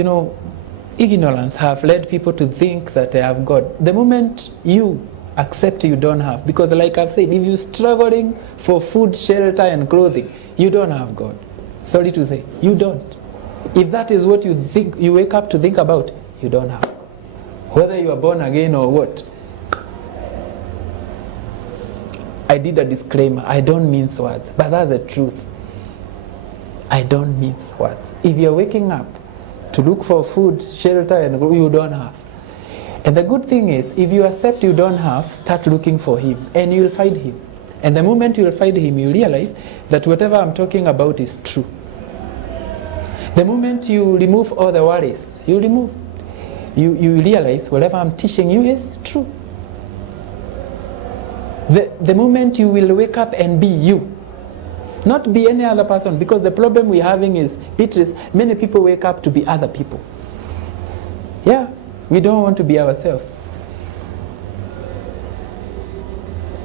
ignorance have led people to think that they have God. The moment you accept you don't have, because like I've said, if you're struggling for food, shelter, and clothing, you don't have God. Sorry to say, you don't. If that is what you think, you wake up to think about, you don't have God. Whether you are born again or what. I did a disclaimer. I don't mince words, but that's the truth. I don't mince words. If you're waking up to look for food, shelter, and you don't have. And the good thing is, if you accept you don't have, start looking for Him, and you'll find Him. And the moment you'll find Him, you realize that whatever I'm talking about is true. The moment you remove all the worries, you realize whatever I'm teaching you is true. The moment you will wake up and be you, not be any other person, because the problem we're having is, Beatrice, many people wake up to be other people. Yeah, we don't want to be ourselves.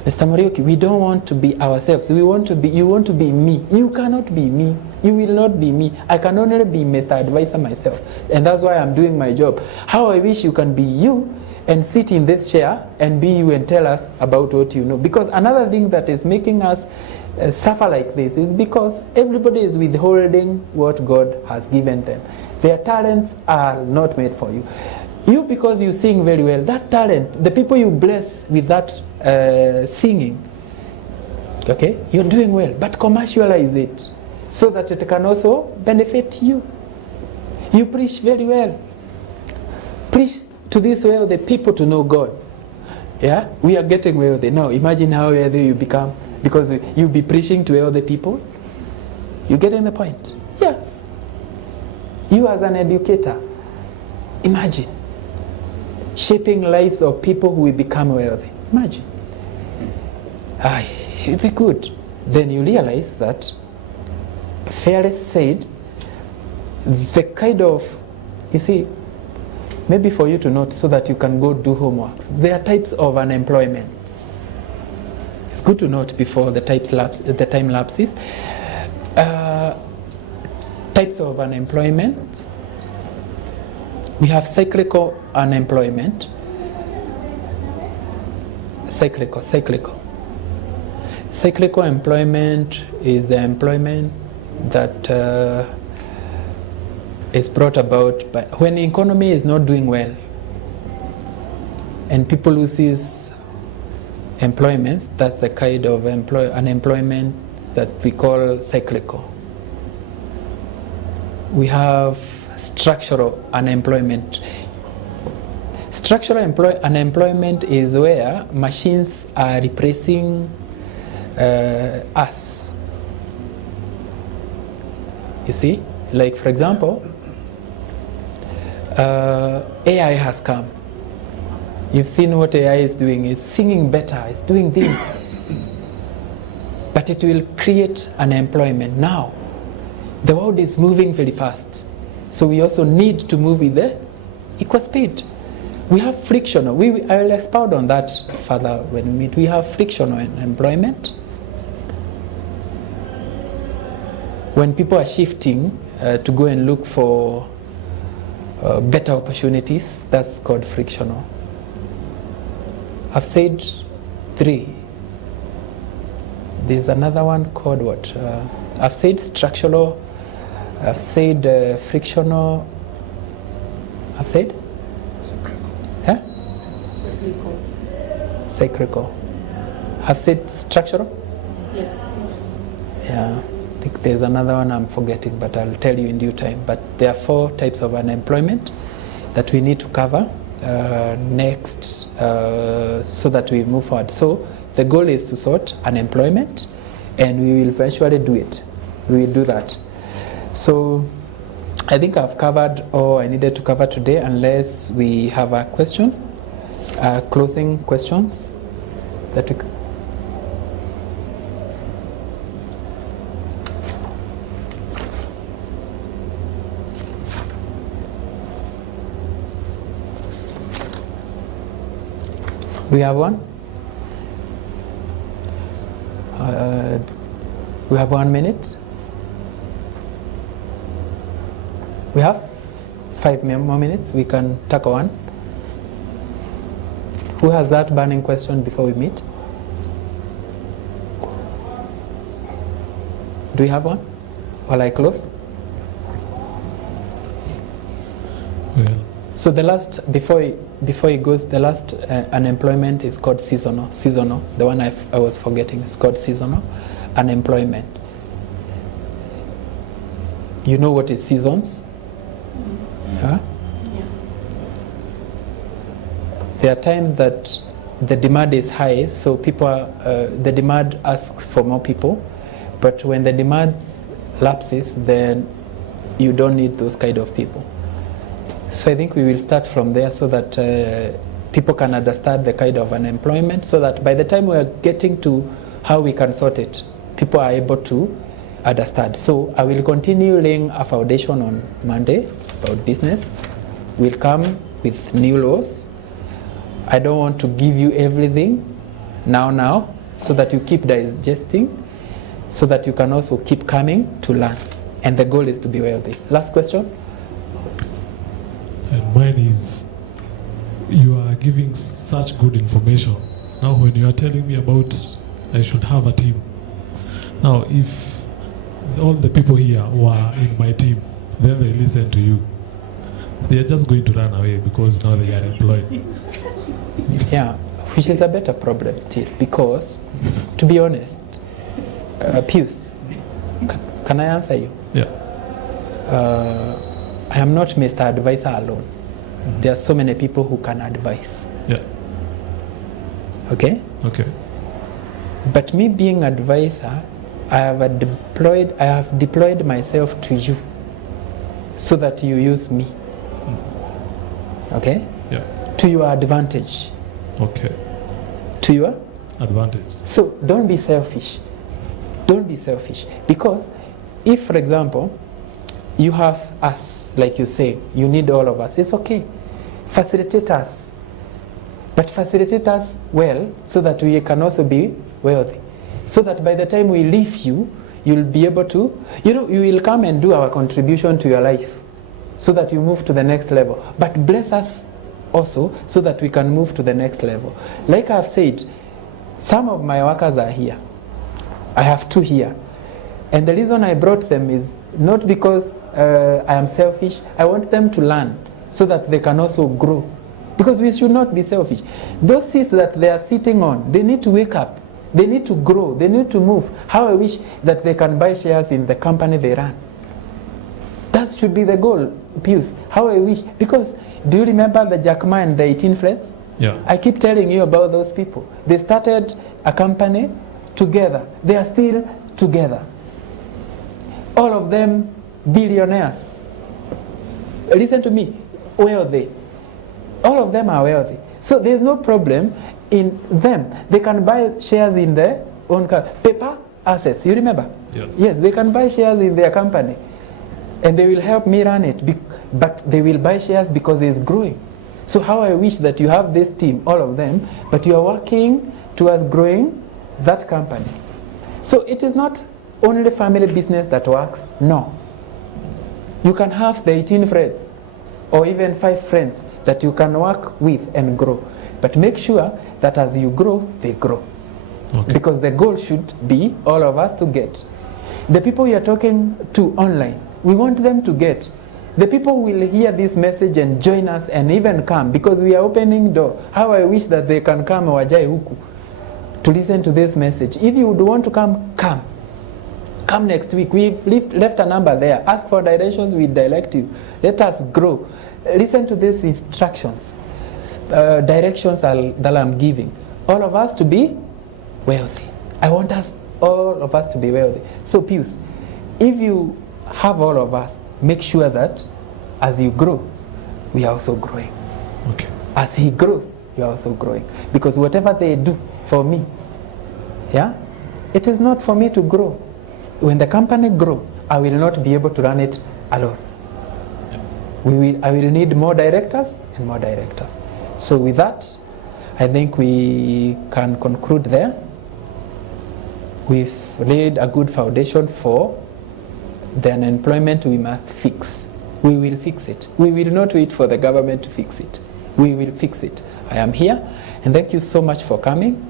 Mr. Morioki, we don't want to be ourselves. You want to be me. You cannot be me. You will not be me. I can only be Mr. Advisor myself. And that's why I'm doing my job. How I wish you can be you and sit in this chair and be you and tell us about what you know. Because another thing that is making us suffer like this is because everybody is withholding what God has given them. Their talents are not made for you. You, because you sing very well, that talent, the people you bless with that singing, okay, you're doing well, but commercialize it so that it can also benefit you. You preach very well. Preach to these wealthy people to know God. Yeah, we are getting wealthy now. Imagine how wealthy you become because you'll be preaching to wealthy people. You getting the point? Yeah. You as an educator, imagine shaping lives of people who will become wealthy. Imagine. It'd be good. Then you realize that, fairly said, the kind of, you see, maybe for you to note so that you can go do homeworks. There are types of unemployment. It's good to note before the time lapses. Types of unemployment. We have cyclical unemployment. Cyclical. Cyclical employment is the employment that is brought about by when the economy is not doing well and people loses employments. That's the kind of unemployment that we call cyclical. We have structural unemployment. Structural unemployment is where machines are replacing us. You see, like for example, AI has come. You've seen what AI is doing. It's singing better, it's doing things. But it will create unemployment. Now, the world is moving very fast. So we also need to move with the equal speed. We have frictional. I will expound on that further when we meet. We have frictional employment. When people are shifting to go and look for better opportunities, that's called frictional. I've said 3. There's another one called what? I've said structural. I've said frictional. I've said? Huh? Cyclical. I've said structural? Yes. Yeah. I think there's another one I'm forgetting, but I'll tell you in due time. But there are 4 types of unemployment that we need to cover next so that we move forward. So the goal is to sort unemployment, and we will eventually do it. We will do that. So I think I've covered all I needed to cover today, unless we have a question, closing questions that we Do we have one? We have 1 minute. We have 5 more minutes. We can tackle one. Who has that burning question before we meet? Do we have one? While I close? Well, So the last, before it goes, the last unemployment is called seasonal. Seasonal, the one I was forgetting, is called seasonal unemployment. You know what is seasons? Huh? Yeah. There are times that the demand is high, so people the demand asks for more people, but when the demand lapses, then you don't need those kind of people. So I think we will start from there so that people can understand the kind of unemployment, so that by the time we are getting to how we can sort it, people are able to understand. So I will continue laying a foundation on Monday about business. We'll come with new laws. I don't want to give you everything now, so that you keep digesting, so that you can also keep coming to learn. And the goal is to be wealthy. Last question? And mine is, you are giving such good information. Now when you are telling me about I should have a team. Now if all the people here were in my team, then they listen to you, they are just going to run away because now they are employed. Yeah, which is a better problem still, because to be honest, Pius, can I answer you? Yeah. I am not Mr. Advisor alone. There are so many people who can advise. Yeah. Okay? Okay. But me being advisor, I have deployed myself to you so that you use me. Okay? Yeah. To your advantage. Okay. To your advantage. So don't be selfish. Don't be selfish. Because if, for example, you have us, like you say, you need all of us, it's okay. Facilitate us. But facilitate us well so that we can also be wealthy. So that by the time we leave you, you'll be able to, you will come and do our contribution to your life so that you move to the next level. But bless us also so that we can move to the next level. Like I've said, some of my workers are here. I have 2 here. And the reason I brought them is not because I am selfish. I want them to learn so that they can also grow. Because we should not be selfish. Those seats that they are sitting on, they need to wake up. They need to grow. They need to move. How I wish that they can buy shares in the company they run. That should be the goal, Pius. How I wish. Because do you remember the Jack Ma and the 18 Friends? Yeah. I keep telling you about those people. They started a company together. They are still together. All of them billionaires. Listen to me. Wealthy. All of them are wealthy. So there's no problem in them. They can buy shares in their own paper assets. You remember? Yes. Yes, they can buy shares in their company. And they will help me run it. But they will buy shares because it's growing. So how I wish that you have this team, all of them, but you are working towards growing that company. So it is not only family business that works. No. You can have the 18 friends or even 5 friends that you can work with and grow. But make sure that as you grow, they grow. Okay. Because the goal should be all of us to get. The people you are talking to online, we want them to get. The people will hear this message and join us and even come because we are opening door. How I wish that they can come Wajai Huku to listen to this message. If you would want to come, come. Come next week. We've left a number there. Ask for directions, we direct you. Let us grow. Listen to these instructions, directions that I'm giving. All of us to be wealthy. I want us, all of us to be wealthy. So Pius, if you have all of us, make sure that as you grow, we are also growing. Okay. As he grows, you are also growing. Because whatever they do for me, yeah, it is not for me to grow. When the company grows, I will not be able to run it alone. Yeah. I will need more directors and more directors. So with that, I think we can conclude there. We've laid a good foundation for the unemployment we must fix. We will fix it. We will not wait for the government to fix it. We will fix it. I am here, and thank you so much for coming.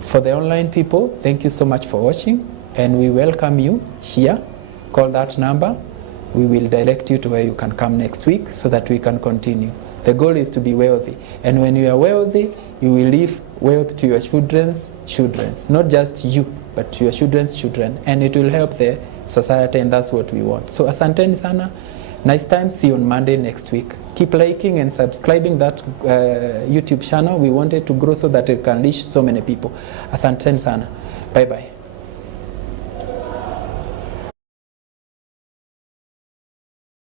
For the online people, thank you so much for watching, and we welcome you here. Call that number. We will direct you to where you can come next week so that we can continue. The goal is to be wealthy, and when you are wealthy, you will leave wealth to your children's children, not just you, but to your children's children, and it will help the society, and that's what we want. So asanteni sana. Nice time. See you on Monday next week. Keep liking and subscribing that YouTube channel. We want it to grow so that it can reach so many people. Asanteni sana. Bye bye.